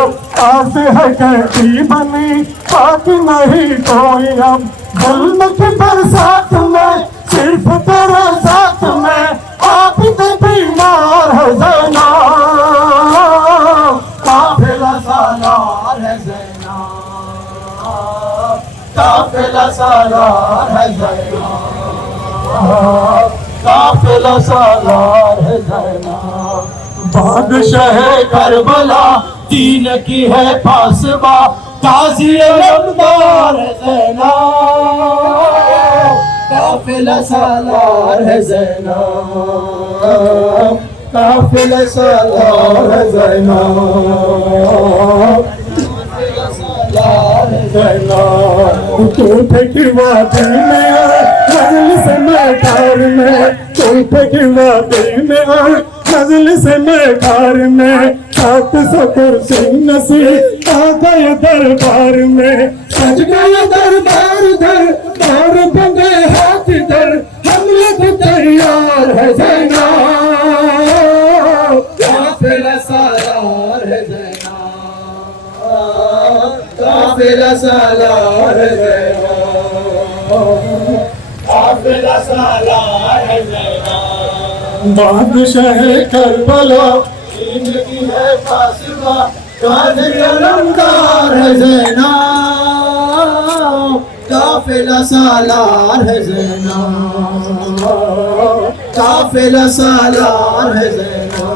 आज है कैदी बनी बाकी नहीं कोई, अब जुल्म की बरसात में सिर्फ तेरे साथ में, आप ही बीमार है ज़ैनब। काफिला सालार है ज़ैनब। काफिला सालार है ज़ैनब। काफिला सालार है ज़ैनब। बादशाह करबला दीन की है पासबा, काजी अलमदार है ज़ैनब। काफिला सालार है ज़ैनब। काफिला सालार है ज़ैनब, तूफे की वादी में मजलिस मैदार में, तूफे की वादी में मजलिस मैदार में, 700 कुर्सी नसीब आ गए दरबार में, सज गए दरबार दर और बंदे हाथ दर, हमले को तैयार है ज़ैनब, काफिला सालार है ज़ैनब, काफिला सालार है ज़ैनब, काफिला सालार है ज़ैनब। बादशाह करबला जिंदगी है फासिबा, कादिर अलमदार है ज़ैनब, काफिला सालार है ज़ैनब, काफिला सालार है ज़ैनब।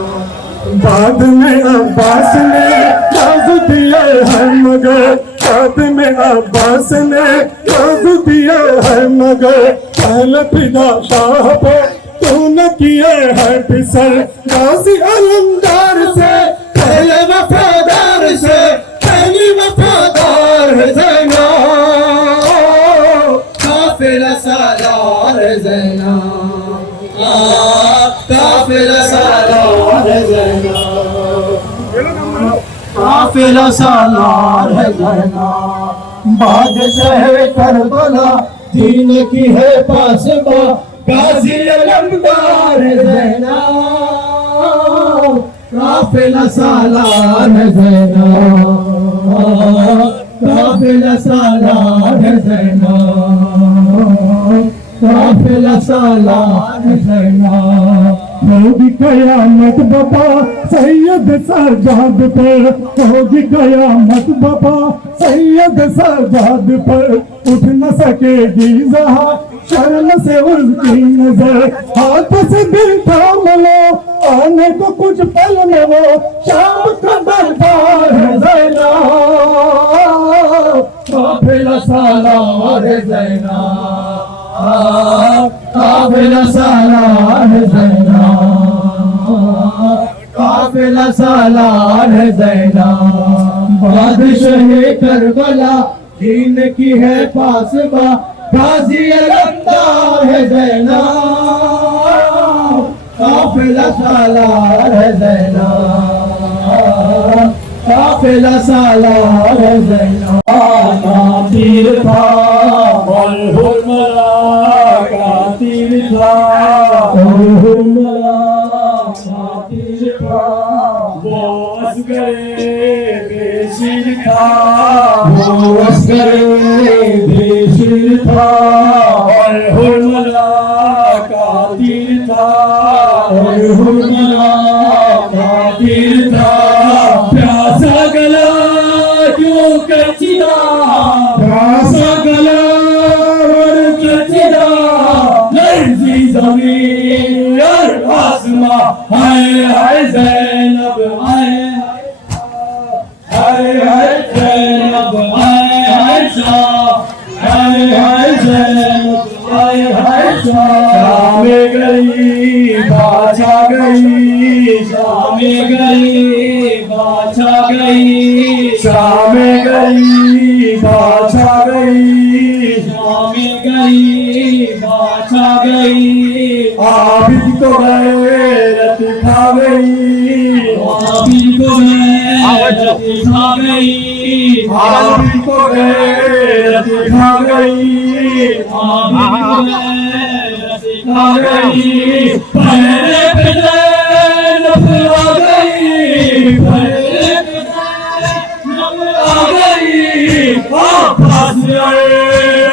बाद में अब्बास ने राज दिया है मगर, बाद में अब्बास ने राज दिया है मगर, पहले फिदा शाह पे तूने किए है फिसर, गाजी अलमदार से पहले वफादार से पहली वफादार है ज़ैनब, काफिला सालार है ज़ैनब, काफिला सालार है ज़ैनब, काफिला सालार है ज़ैनब। बादशाह करबला दीन की है पासबा, गाजी अलमदार है ज़ैनब, काफिला सालार है ज़ैनब, काफिला सालार है ज़ैनब, काफिला सालार है ज़ैनब। होगी कयामत बाबा सैयद सजाद पर, होगी कयामत बाबा सैयद सजाद पर, उठ न सकेगी जहा शर्म से उसकी नजर, हाथ से दिल थाम लो आने को कुछ पल में वो शाम का दरबार है ज़ैनब, काफिला सालार है ज़ैनब, काफिला सालार है ज़ैनब, काफिला सालार है ज़ैनब। बादशाह करबला दीन की है पासबा, गाजी अलमदार है ज़ैनब, काफिला सालार है ज़ैनब, काफिला सालार है ज़ैनब। तीर था हुर्मला का तीर था, हुर्मला का तीर था, वो असगरे बेशीर था, वो असगरे बेशीर था, और हुर्मला का तीर था, और हुर्मला का तीर था, प्यासा गला क्यों कचिदा, प्यासा गला और कचिदा, लर्जी ज़मीन और आसमां, हाय हाय ज़ैनब, हाय हाय हाय ज़ैनब, हाय हाय शाह, हाय हाय ज़ैनब, हाय हाय शाह में गई बाछा गई, शाह में गई बाछा गई, शाह में गई बाछा गई, शाह में गई बाछा गई, आबिद को गैरत खा गई, आबिद को गैरत खा गई, आबिद को गैरत खा गई, आबिद को गैरत खा गई, पहले पे ज़ैनब आ गई, पहले पे ज़ैनब आ गई, पास आए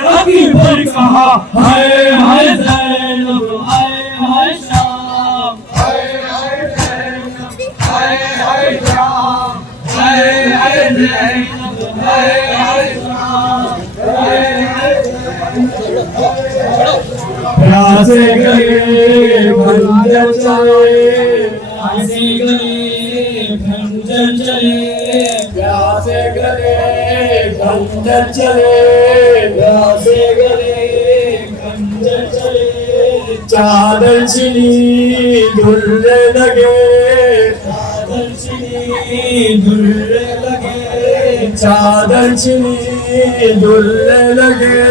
अकबर कहा, हाय हाय ज़ैनब, हाय हाय शाम, हाय हाय ज़ैनब, हाय हाय शाम, हाय हाय ज़ैनब, हाय हाय शाम, हाय हाय प्यासे गए खंजर चले, प्यासे गए खंजर चले, प्यासे गए खंजर चले, प्यासे गए खंजर चले, चादर छिनी धुलने लगे, चादर छिनी धुलने लगे, चादर छिनी धुलने लगे,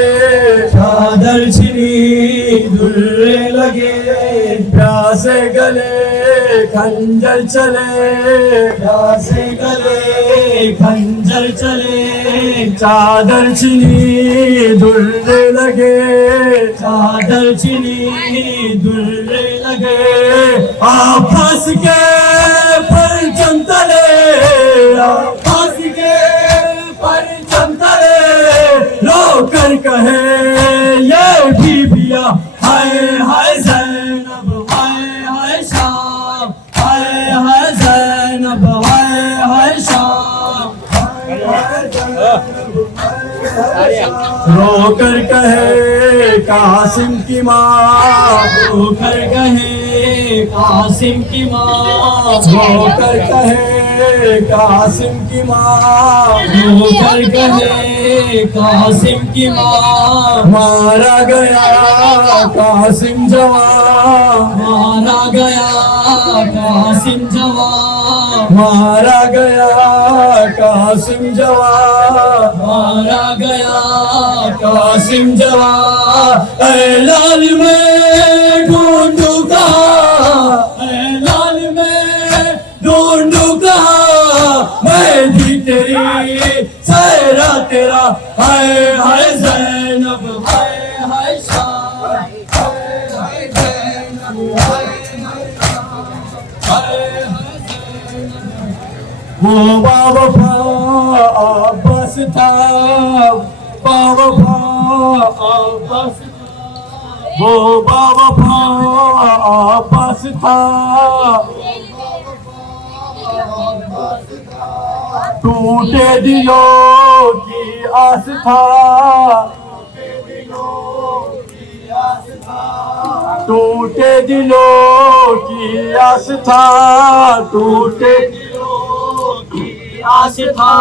चादर छिनी धुलने लगे, प्यासे गले खंजर चले, प्यासे गले खंजर चले, चादर छिनी धुलने लगे, चादर छिनी धुलने लगे, आपस के परचम तले, आपस के परचम तले, रोकर कहे ये बीबिया, हाय हाय ज़ैनब, हाय हाय शाम, हाय हाय ज़ैनब, हाय हाय शाम, रोकर कहे कासिम की माँ, रोकर कहे कासिम की माँ, रोकर कहे कासिम की माँ, रोकर कहे कासिम की माँ, मारा गया कासिम जवान, मारा गया कासिम जवान, मारा गया कासिम जवान, मारा गया कासिम जवान, ऐ लाल में ढूंढू कहाँ, ऐ लाल में ढूंढू कहाँ, मैं भी तेरी सहरा तेरा, हाय हाय ज़ैनब, हाय हाय शाम, हाय हाय ज़ैनब, हाय हाय शाम, हाय हाय ज़ैनब। वो बावफा अब्बास था, बावफा अब्बास था, वो बावफा अब्बास था, टूटे दिलों की आस था, टूटे दिलों की आस था, टूटे दिलों की आस था,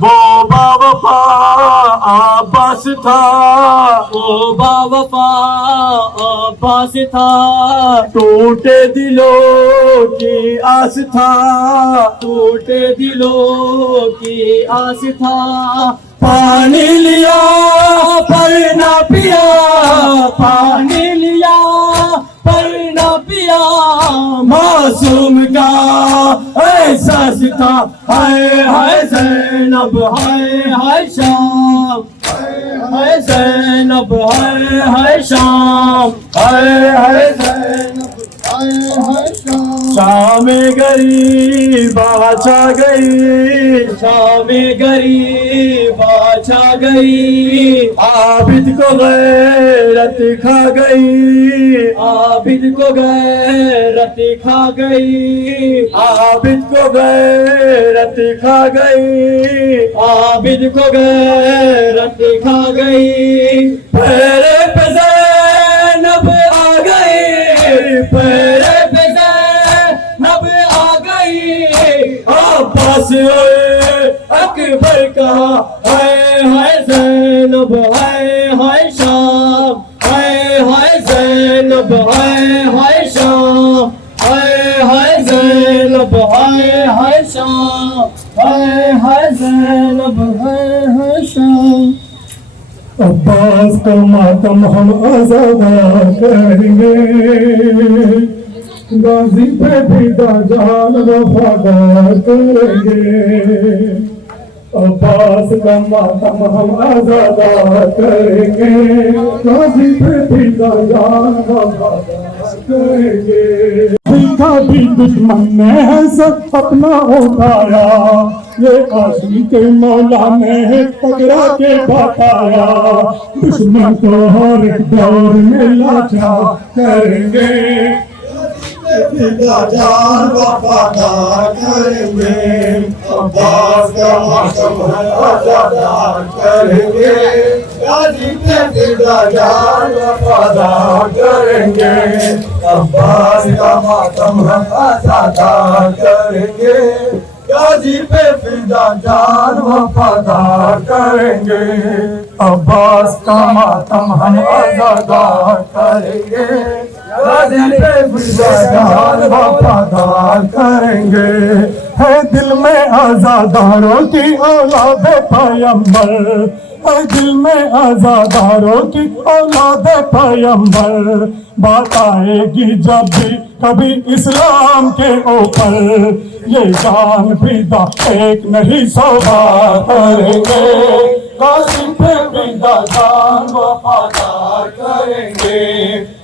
वो बावफा अब्बास था, वो बावफा अब्बास था, टूटे दिलों की आस था, टूटे दिलों की आस था, पानी लिया पर ना पिया, पानी लिया पर ना पिया, मासूम का एहसास था, हाय हाय ज़ैनब, हाय हाय शाम, हाय ज़ैनब, हाय हाय शाम, हाय हाय ज़ैनब, हाय हाय शाम, शाम गरीबा छा गई, शाम गरीबा छा गई, आबिद को गैरत खा गई, आबिद को गैरत खा गई, आबिद को गैरत खा गई, आबिद को गैरत खा गई, पैरे पे ज़ैनब आ गई, पैरे पे ज़ैनब आ गई, अब्बास अकबर कहा, हाय हाय ज़ैनब, हाय हाय शाम, हाय हाय ज़ैनब, हाय हाय शाम, हाय हाय ज़ैनब, हाय हाय शाम, हाय हाय ज़ैनब, हाय हाय शाम। अब्बास का मातम हम आज़ादा करेंगे, गाजी पे फिदा जान वफादार करेंगे, अब्बास का मातम हम आज़ादा करेंगे, गाजी पे फिदा जान वफादार करेंगे। कभी दुश्मन ने है सब अपना उठाया, ये आशिक के मौला ने पकड़ा के बताया, दुश्मन को हर एक दौर में लाचार करेंगे, जान वफादार करेंगे, अब्बास का मातम आज़ादार करेंगे, गाजी पे फिदा जान वफादार करेंगे, अब्बास का मातम आज़ादार करेंगे, गाजी पे फिदा जान वफादार करेंगे, अब्बास का मातम हम आज़ादार करेंगे। गाजी पे फिदा जान वफादार करेंगे। है दिल में आजादारों की औलाद पैगंबर, है दिल में आजादारों की औलाद पैगंबर। बात आएगी जब भी कभी इस्लाम के ऊपर, ये जान फिदा एक नहीं 100 बार करेंगे। गाजी पे फिदा जान वफादार करेंगे।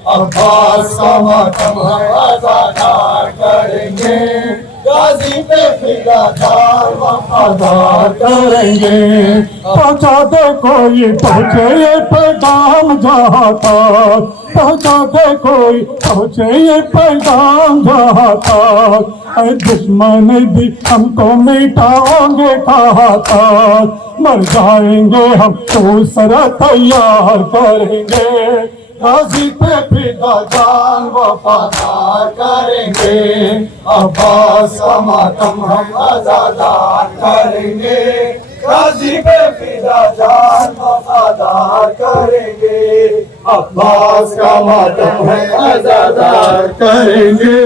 अब्बास का मातम है आजादार करेंगे। गाजी पे फिदा जान वफादार करेंगे। पहुँचा दे कोई पहुँचे ये पैगाम जहाँ तक, पहुँचा दे कोई पहुँचे ये पैगाम जहाँ तक। दुश्मन भी हमको मिटाओगे कहाँ तक, मर जाएंगे हम दूसरा तैयार करेंगे। गाजी पे फिदा जान वफादार करेंगे। अब्बास का मातम हम आजादार करेंगे। गाजी पे फिदा जान वफादार करेंगे। अब्बास का मातम है आजादार करेंगे।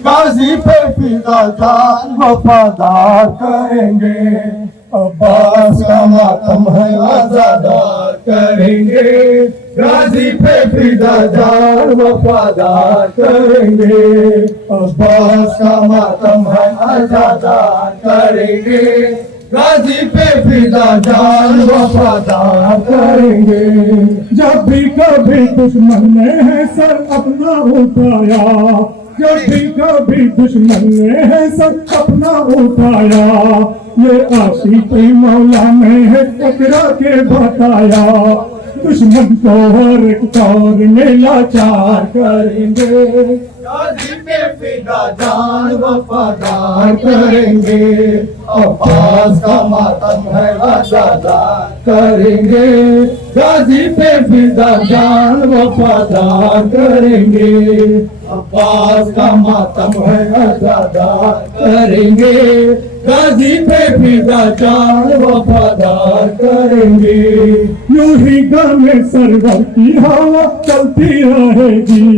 गाजी पे फिदा जान वफादार करेंगे। अब्बास का मातम है आजादार करेंगे। गाजी पे फिदा जान वफादार करेंगे। अब्बास का मातम है आजादार करेंगे। गाजी पे फिदा जान वफादार करेंगे। जब भी कभी दुश्मन ने है सर अपना उठाया, जब भी कभी दुश्मन ने है सर अपना उठाया, ये आशिक़ मौला में है टकरा के बताया। दुश्मन को हर एक दौर में लाचार करेंगे। गाजी पे फिदा जान वफादार करेंगे। अब्बास का मातम है आजादार करेंगे। गाजी पे फिदा जान वफादार करेंगे। अब्बास का मातम है आजादार करेंगे। गाजी पे फिदा जान वफादार करेंगे। यूं ही गाने सरवर की हवा चलती रहेगी,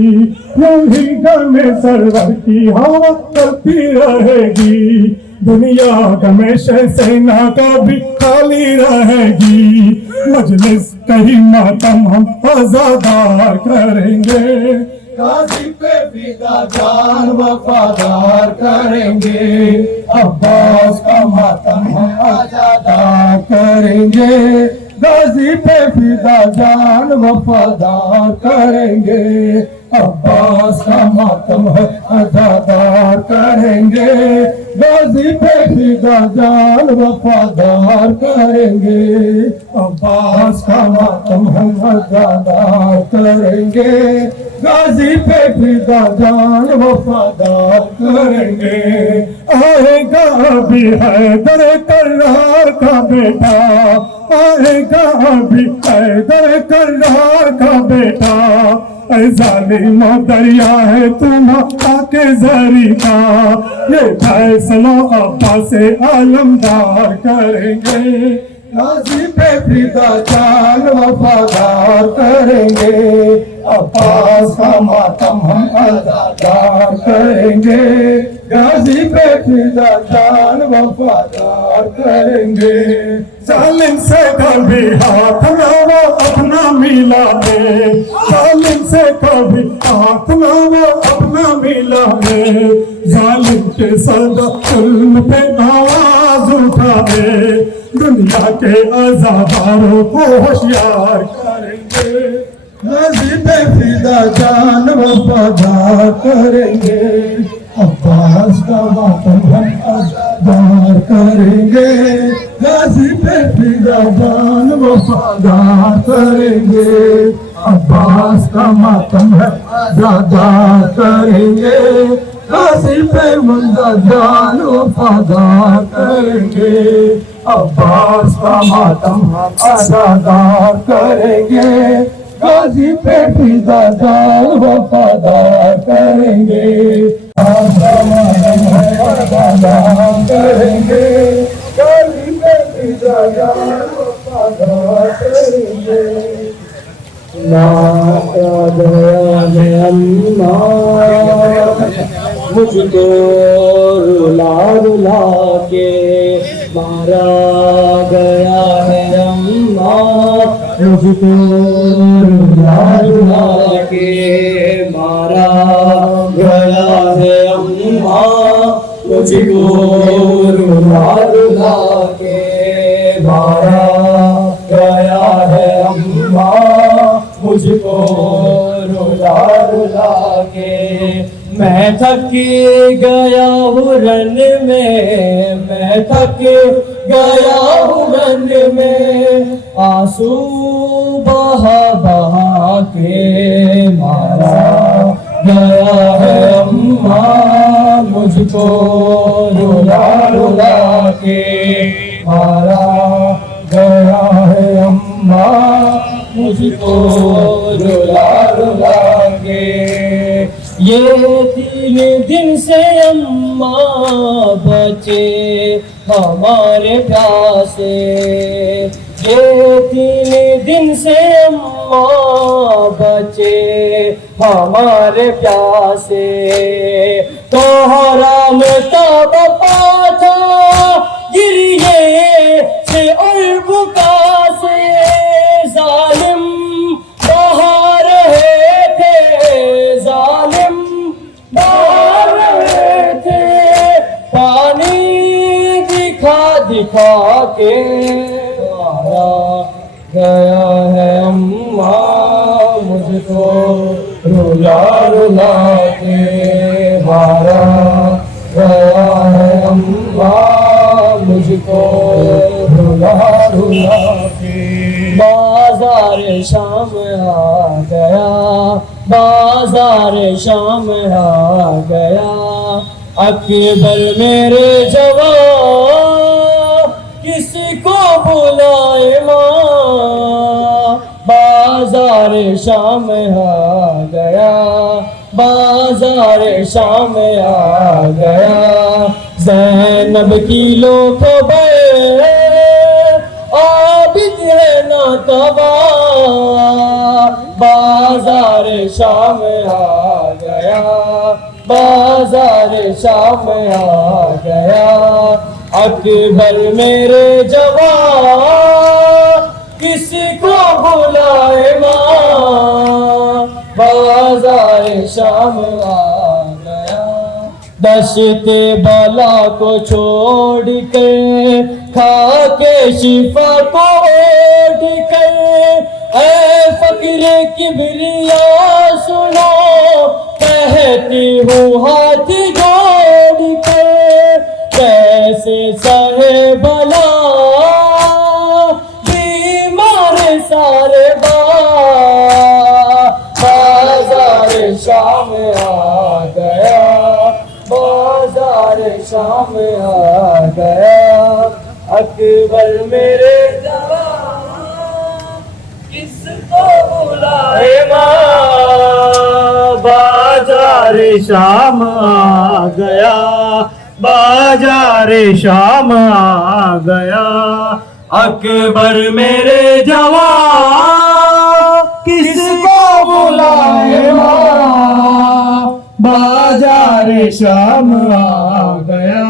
यूं ही गाने सरवर की हवा चलती रहेगी। दुनिया हमेशा सेना का भी खाली रहेगी। मजलिस कहीं मातम हम आजादार करेंगे। गाजी पे फिदा जान वफादार करेंगे। अब्बास का मातम हम आजादार करेंगे। गाजी पे फिदा जान वफादार करेंगे। अब्बास का मातम है आजादार करेंगे। गाजी पे फिदा जान वफादार करेंगे। अब्बास का मातम है आजादार करेंगे। गाजी पे फिदा जान वफादार करेंगे। आएगा अभी हैदर कर्रार का बेटा, आएगा अभी हैदर कर्रार का बेटा। ऐ जालिम दरिया है तुम आके जरी का, ये फैसला अब्बास से आलमदार करेंगे। गाजी पे फिदा जान वफादार करेंगे। अब्बास का मातम हम आजादार करेंगे। गाजी पे फिदा जान वफादार करेंगे। जालिम से कभी हाथ ना वो अपना मिला दे, जालिम से कभी हाथ ना वो अपना मिला दे। जालिम के सदा जुल्म पे आवाज उठा दे, दुनिया के अज़ादारों को होशियार करेंगे। गाजी पे फिदा जान वफादार करेंगे। अब्बास का मातम हम आजादार करेंगे। गाजी पे फिदा जान वफादार करेंगे। अब्बास का मातम है आजादार करेंगे। गाजी पे फिदा जान वफादार करेंगे। अब्बास का मातम हम आजादार करेंगे। गाजी पे फिदा जान वफादार करेंगे। करेंगे। गाजी पे फिदा जान वफादार करेंगे। ला मुझको रुला रुला के मारा गया है अम्मा, मुझको रुला रुला के मारा गया है अम्मा, मुझको रुला रुला के मारा गया है अम्मा, मुझको रुला रुला के। मैं थक गया हूँ रन में, मैं थक गया हूँ रन में, आंसू बहा बहा के मारा गया है अम्मा, मुझको रुला रुला के मारा गया है अम्मा, मुझको रुला रुला के। ये 3 दिन से अम्मा बचे हमारे प्यासे, ये 3 दिन से अम्मा बचे हमारे प्यासे। तोहरा में तब पाथा गिरिए से और बुका से, जालिम बहा रहे थे, जालिम बहा रहे थे, पानी दिखा दिखा के मारा गया है अम्मा, मुझको रुला रुला के मारा गया है अम्मा, मुझको रुला रुला के। बाजार शाम आ गया, बाजार शाम आ गया, अकबर मेरे जवान किसको बुलाए माँ, बाजार शाम आ गया, बाजार शाम आ गया, ज़ैनब की लो खबर आबिद है ना तबा, बाजार शाम आ गया, बाजार शाम आ गया, अकबर मेरे जवान किसको बुलाए माँ, बाजार शाम आ गया। दश्ते बला को छोड़ कर, खा के शिफा को ओढ़ कर, ऐ फकीर किबरिया सुनो, कहती हूँ हाथ जोड़ कर, कैसे सहे भला बीमार सारे बाजार शाम आ गया, बाजार शाम आ गया, अकबर मेरे जवान किसको बुलाए माँ, बाजार शाम आ गया, बाजार शाम आ गया, अकबर मेरे जवान किसको बुलाए माँ, बाजार शाम आ गया,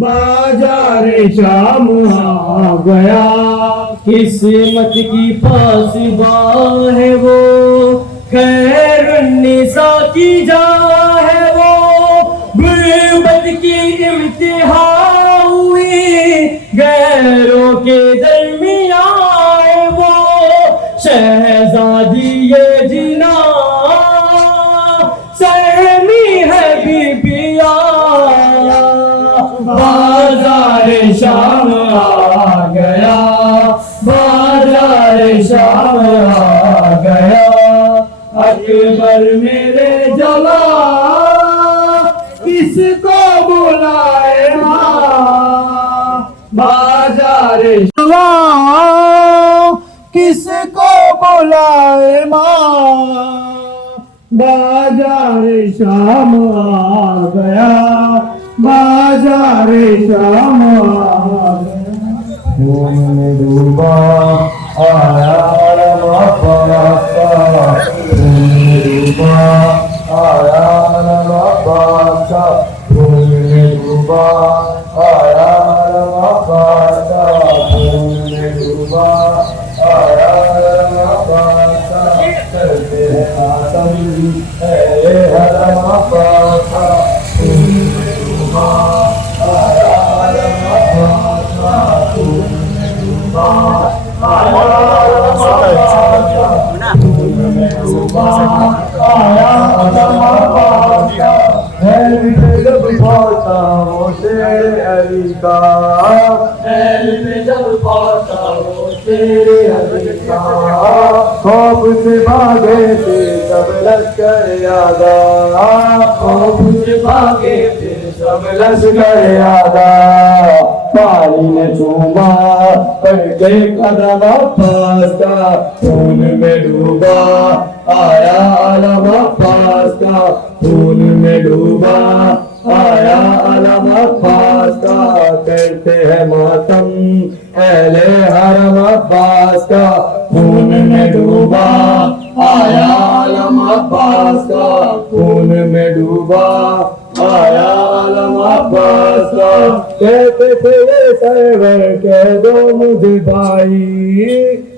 बाजार शाम आ गया। किस्मत की पासबां है वो, खैरुन्निसा की जा है वो, गुर्बत की इम्तिहान हुई गैरों के दरमियान है वो, शहजादी ये जिना सहमी है बीबिया, बाजार शाम आ गया, बाजार शाम आ गया, अकबर मेरे जवान किसको बुलाए माँ, बाजार शाम किसको बुलाए माँ, बाजार शाम आ गया, बाजार शाम आ गया। डूबा आया डूबा मातम अहले हरम अब्बास का खून में डूबा आया आलम अब्बास का खून में डूबा आया आलम अब्बास का खून में डूबा आया आलम अब्बास का अहल में जब पहुंचा वो शेर अली का अहल में जब पहुंचा वो शेर अली का खौफ से भागे थे सब लश्कर यादा खौफ से भागे थे सब लश्कर यादा पानी ने चूमा पड़ गए कदम अब्बास का खून में डूबा आया आलम अब्बास का खून में डूबा आया आलम अब्बास का करते हैं मातम अहले हरम अब्बास का खून में डूबा आया आलम अब्बास का खून में डूबा आया आलम अब्बास का कहते थे ये सरवर कह दो मुझे भाई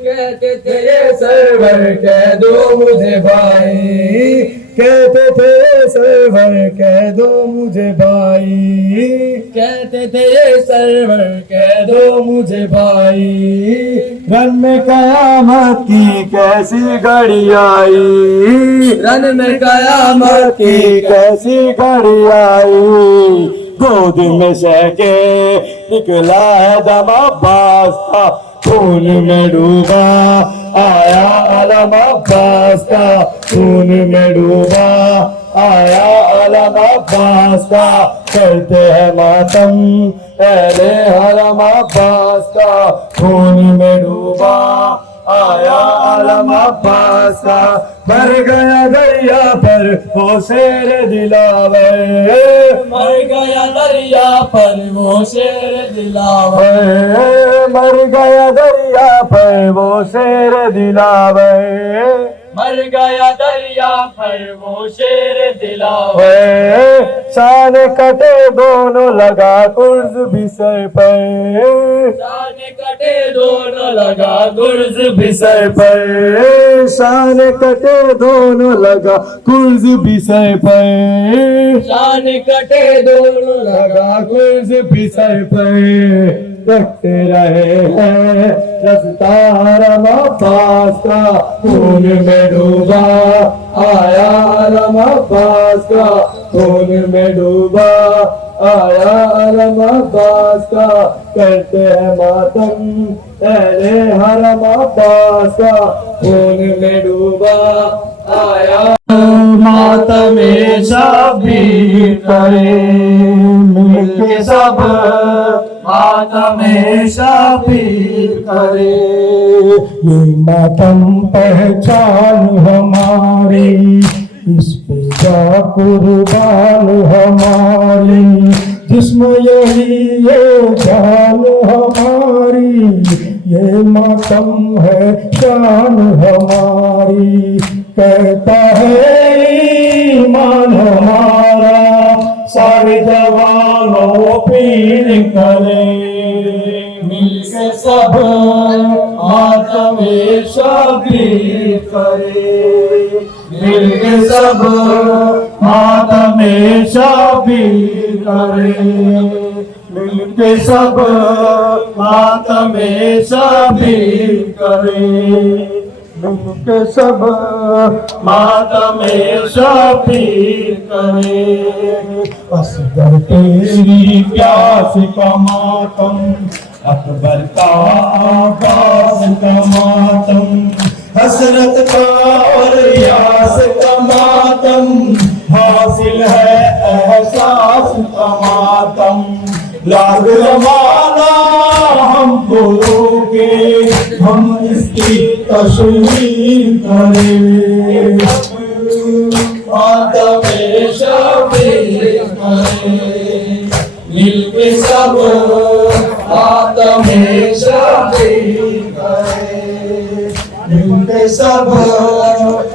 कहते थे ये सरवर कह दो मुझे भाई कहते थे ये सरवर कह दो मुझे भाई कहते थे ये सरवर कह दो मुझे भाई रन में कयामत की कैसी घड़ी आई रन में कयामत की कैसी घड़ी आई गोद में सहके निकला है दम अब्बास का खून में डूबा आया आलम अब्बास का खून में डूबा आया आलम अब्बास का करते हैं मातम अहले हरम अब्बास का खून में डूबा आया आलम अब्बास का मर गया दरिया पर वो शेर दिलावर मर गया दरिया पर वो शेर दिलावर मर गया दरिया पर वो शेर दिलावर मर गया दरिया पर वो शेर दिलावर शान कटे दोनों लगा गुर्ज भी सर पर शान कटे दोनों लगा गुर्ज भी सर पर शान कटे दोनों लगा गुर्ज भी सर पर शान कटे दोनों लगा गुर्ज भी सर पर रखते रहे हैं रास्ता हरम अब्बास का खून में डूबा आया आलम अब्बास का खून में डूबा आया आलम अब्बास का करते हैं मातम अहले हरम अब्बास का खून में डूबा आया मातम शबीर करे मिलके सब मातम शबीर करे ये मातम पहचान हमारी इस पे जा कुर्बान हमारी जिस्म यही ये जान हमारी ये मातम है शान हमारी कहता है ईमान हमारा सारे जवानों पीर करे मिलके सब मातम शबीर करे मिलके सब मातम शबीर करे मिलके सब मातम शबीर करे मिलके सब मातम शबीर करे असगर तेरी प्यास का मातम अकबर का आगाज का मातम हसरत का और यास का मातम हासिल है एहसास का मातम लाग रवाना हमको रोके हम इसकी तशरीह करें मातम शबीर करें मिलके सब मातम शबीर करें मिलके सब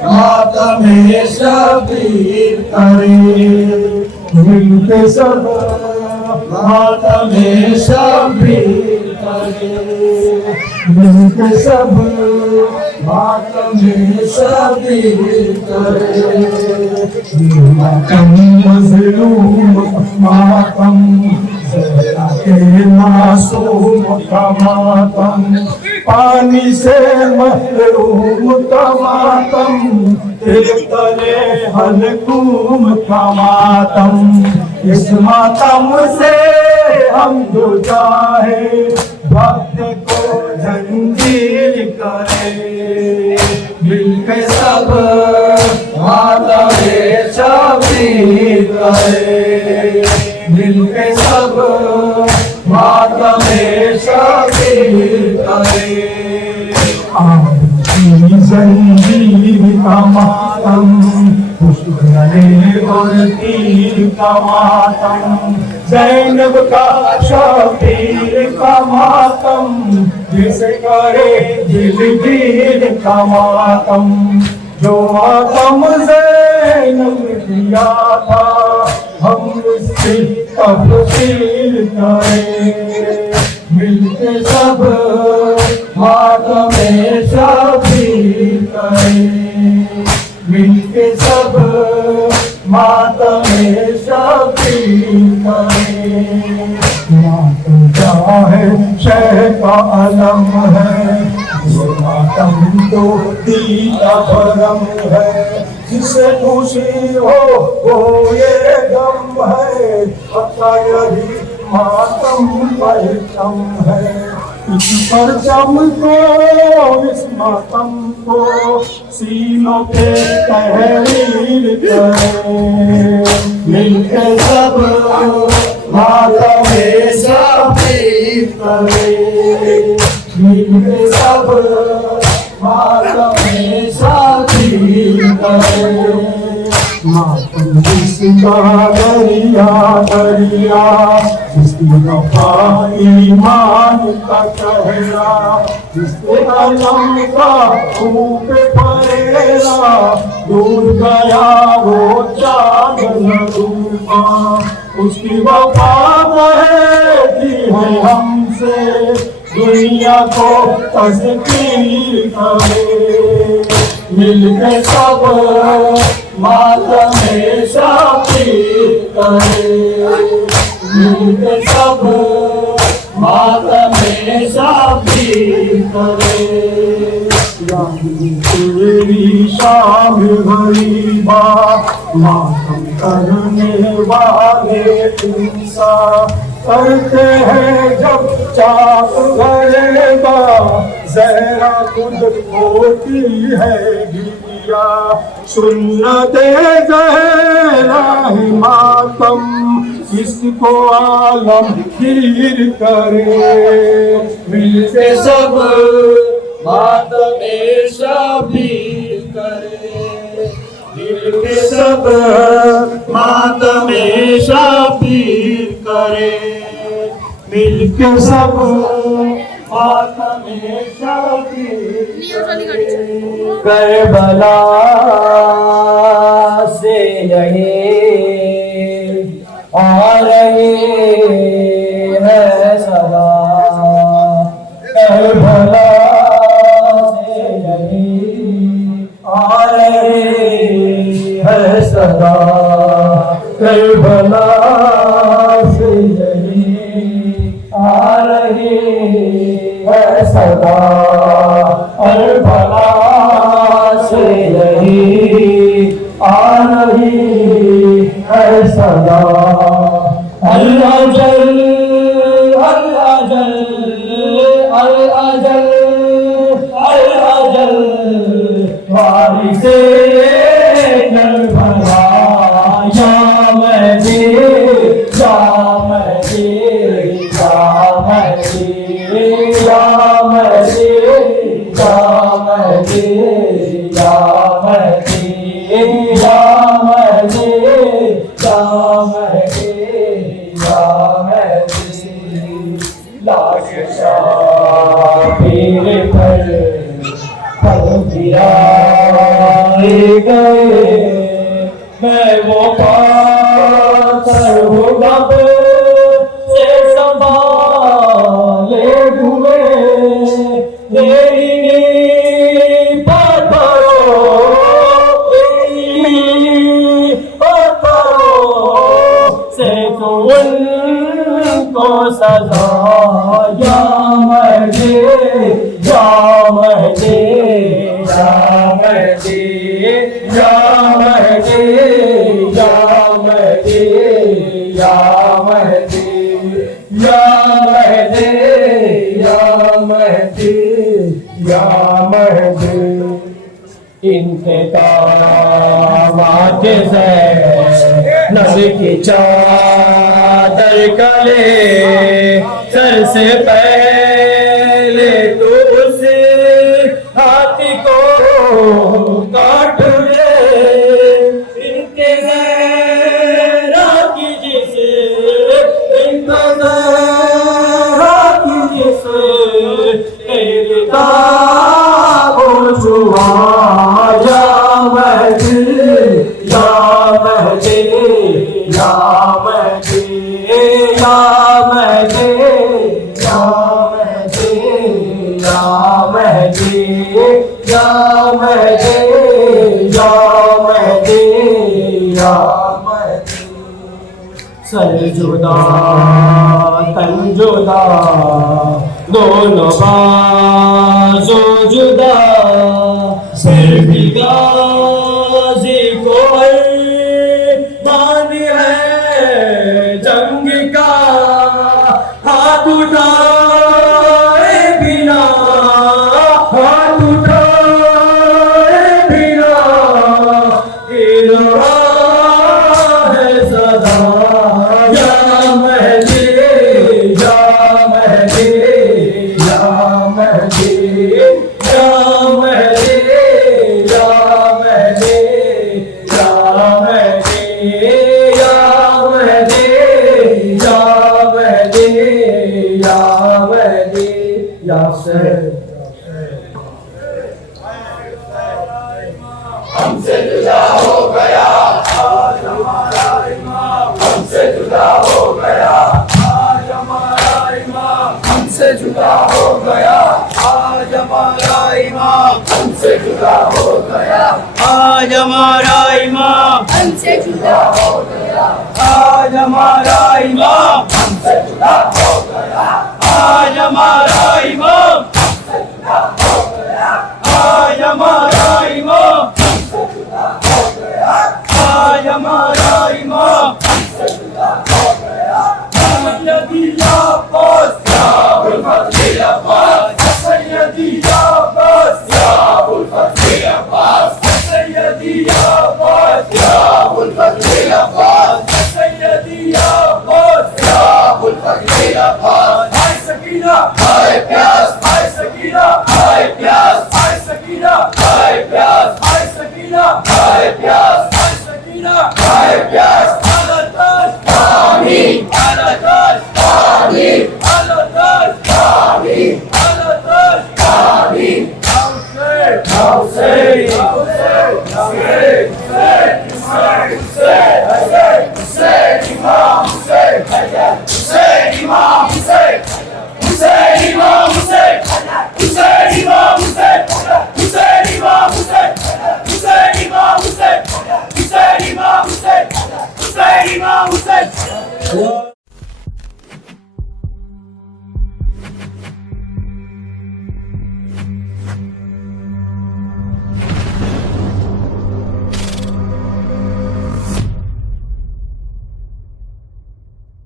मातम शबीर करें मिलके सब मातम शबीर करे मिलके सब मातम सभी करे, मातम मजलूम मातम ज़रा के मासूम का मातम, पानी से महरूम का मातम, एक तले हलकूम का मातम। इस मातम से हम जो चाहे वक्त को जंजीर करे, मिलके सब मातम शबीर करे, मिलके सब मातम शबीर करे। आपकी जंजीर का मातम, खुशगले और तीर का मातम, ज़ैनब का शबीर का मातम, जिसे करे दिलगीर का मातम। जो मातम ज़ैनब किया था हम उसकी तफसीर करें, मिलके सब मातम शबीर करें, मिलके सब मातम शबीर करें। मातम क्या है शह का अलम है, ये मातम तो दीदा भरम है, जिसे खुशी हो वो ये गम है, पता यही मातम परचम है। इस परचम को इस मातम को सीनों पे तहरीर करें, मिलके सब मातम शबीर करें, मिलके सब मातम शबीर करें। मातम जिसका दरिया दरिया, जिसकी वफा ईमान का चेहरा, जिसके अलम का खूब परेरा, दूर गया वो चाँद नरूबा, उसकी वफा कहती है हमसे दुनिया को तस्कीर करे, मिलके सब मातम शबीर करे, मिलके सब मातम शबीर करे। तेरी शाम गरीबा मातम करने वाले इंसान करते हैं जब चाक गलेबा, ज़हरा खुद होती है गिरिया, सुन्नते ज़हरा ही मातम, इसको आलमगीर करे, मिलके सब मातम शबीर करे, मिलके सब मातम शबीर करे, मिलके सब मातम शबीर करे। करबला से यही आ रही है सदा, करबला से यही आ रही है सदा, करबला से यही आ रही है सदा, करबला से यही आ रही है सदा। अल अजल अल अजल अल अजल अल अजल वारिसे करबला, या महदी या महदी या महदी या महदी या महदी या महदी या महदी या महदी या महदी। लाश शाबीर पर गिराए गए, मैं वो पाथर हूँ गब से संभाले हुए, उनको सजा या महदी या महदी या महदी या महदी या महदी या महदी या महदी या महदी या महदी इंतकामात से नस की चादर कले सर से पहले तो उस हाथी को काट दे इनके ज़हरा की जिसे इनका ज़हरा की जिसे तेरे दागो छुआ या महदी या महदी या महदी या महदी या महदी या महदी या महदी या महदी या महदी सर जुदा तन जुदा दोनों बाजू जुदा सिर भी गाजी को मान है जंग का हाथ उठाए बिना हाथ उठाए बिना है सदा या महदी या महदी या महदी या महदी या महदी या महदी या महदी या महदी या महदी या से हमसे जुदा हो गया आज हमारा इमाम, हमसे जुदा हो गया आज हमारा इमाम, हमसे जुदा हो गया आज हमारा इमाम, हमसे जुदा हो गया आज हमारा इमाम, हमसे जुदा हो गया आज हमारा इमाम, हमसे जुदा हो गया आज हमारा इमाम, आज हमारा इमाम, आज हमारा इमाम सैयदी अब्बास या अबुल फज़ल अब्बास सैयदी अब्बास या अबुल फज़ल अब्बास सैयदी अब्बास या अबुल फज़ल अब्बास सैयदी अब्बास या अबुल फज़ल अब्बास हाय सकीना हाय प्यास हाय सकीना हाय प्यास हाय सकीना हाय प्यास हाय सकीना हाय प्यास हाय सकीना हाय प्यास अलताश आमीन अलताश आमीन अलताश आमीन अलताश आमीन हुसैन हुसैन हुसैन हुसैन इमाम हुसैन हुसैन इमाम हुसैन हुसैन इमाम हुसैन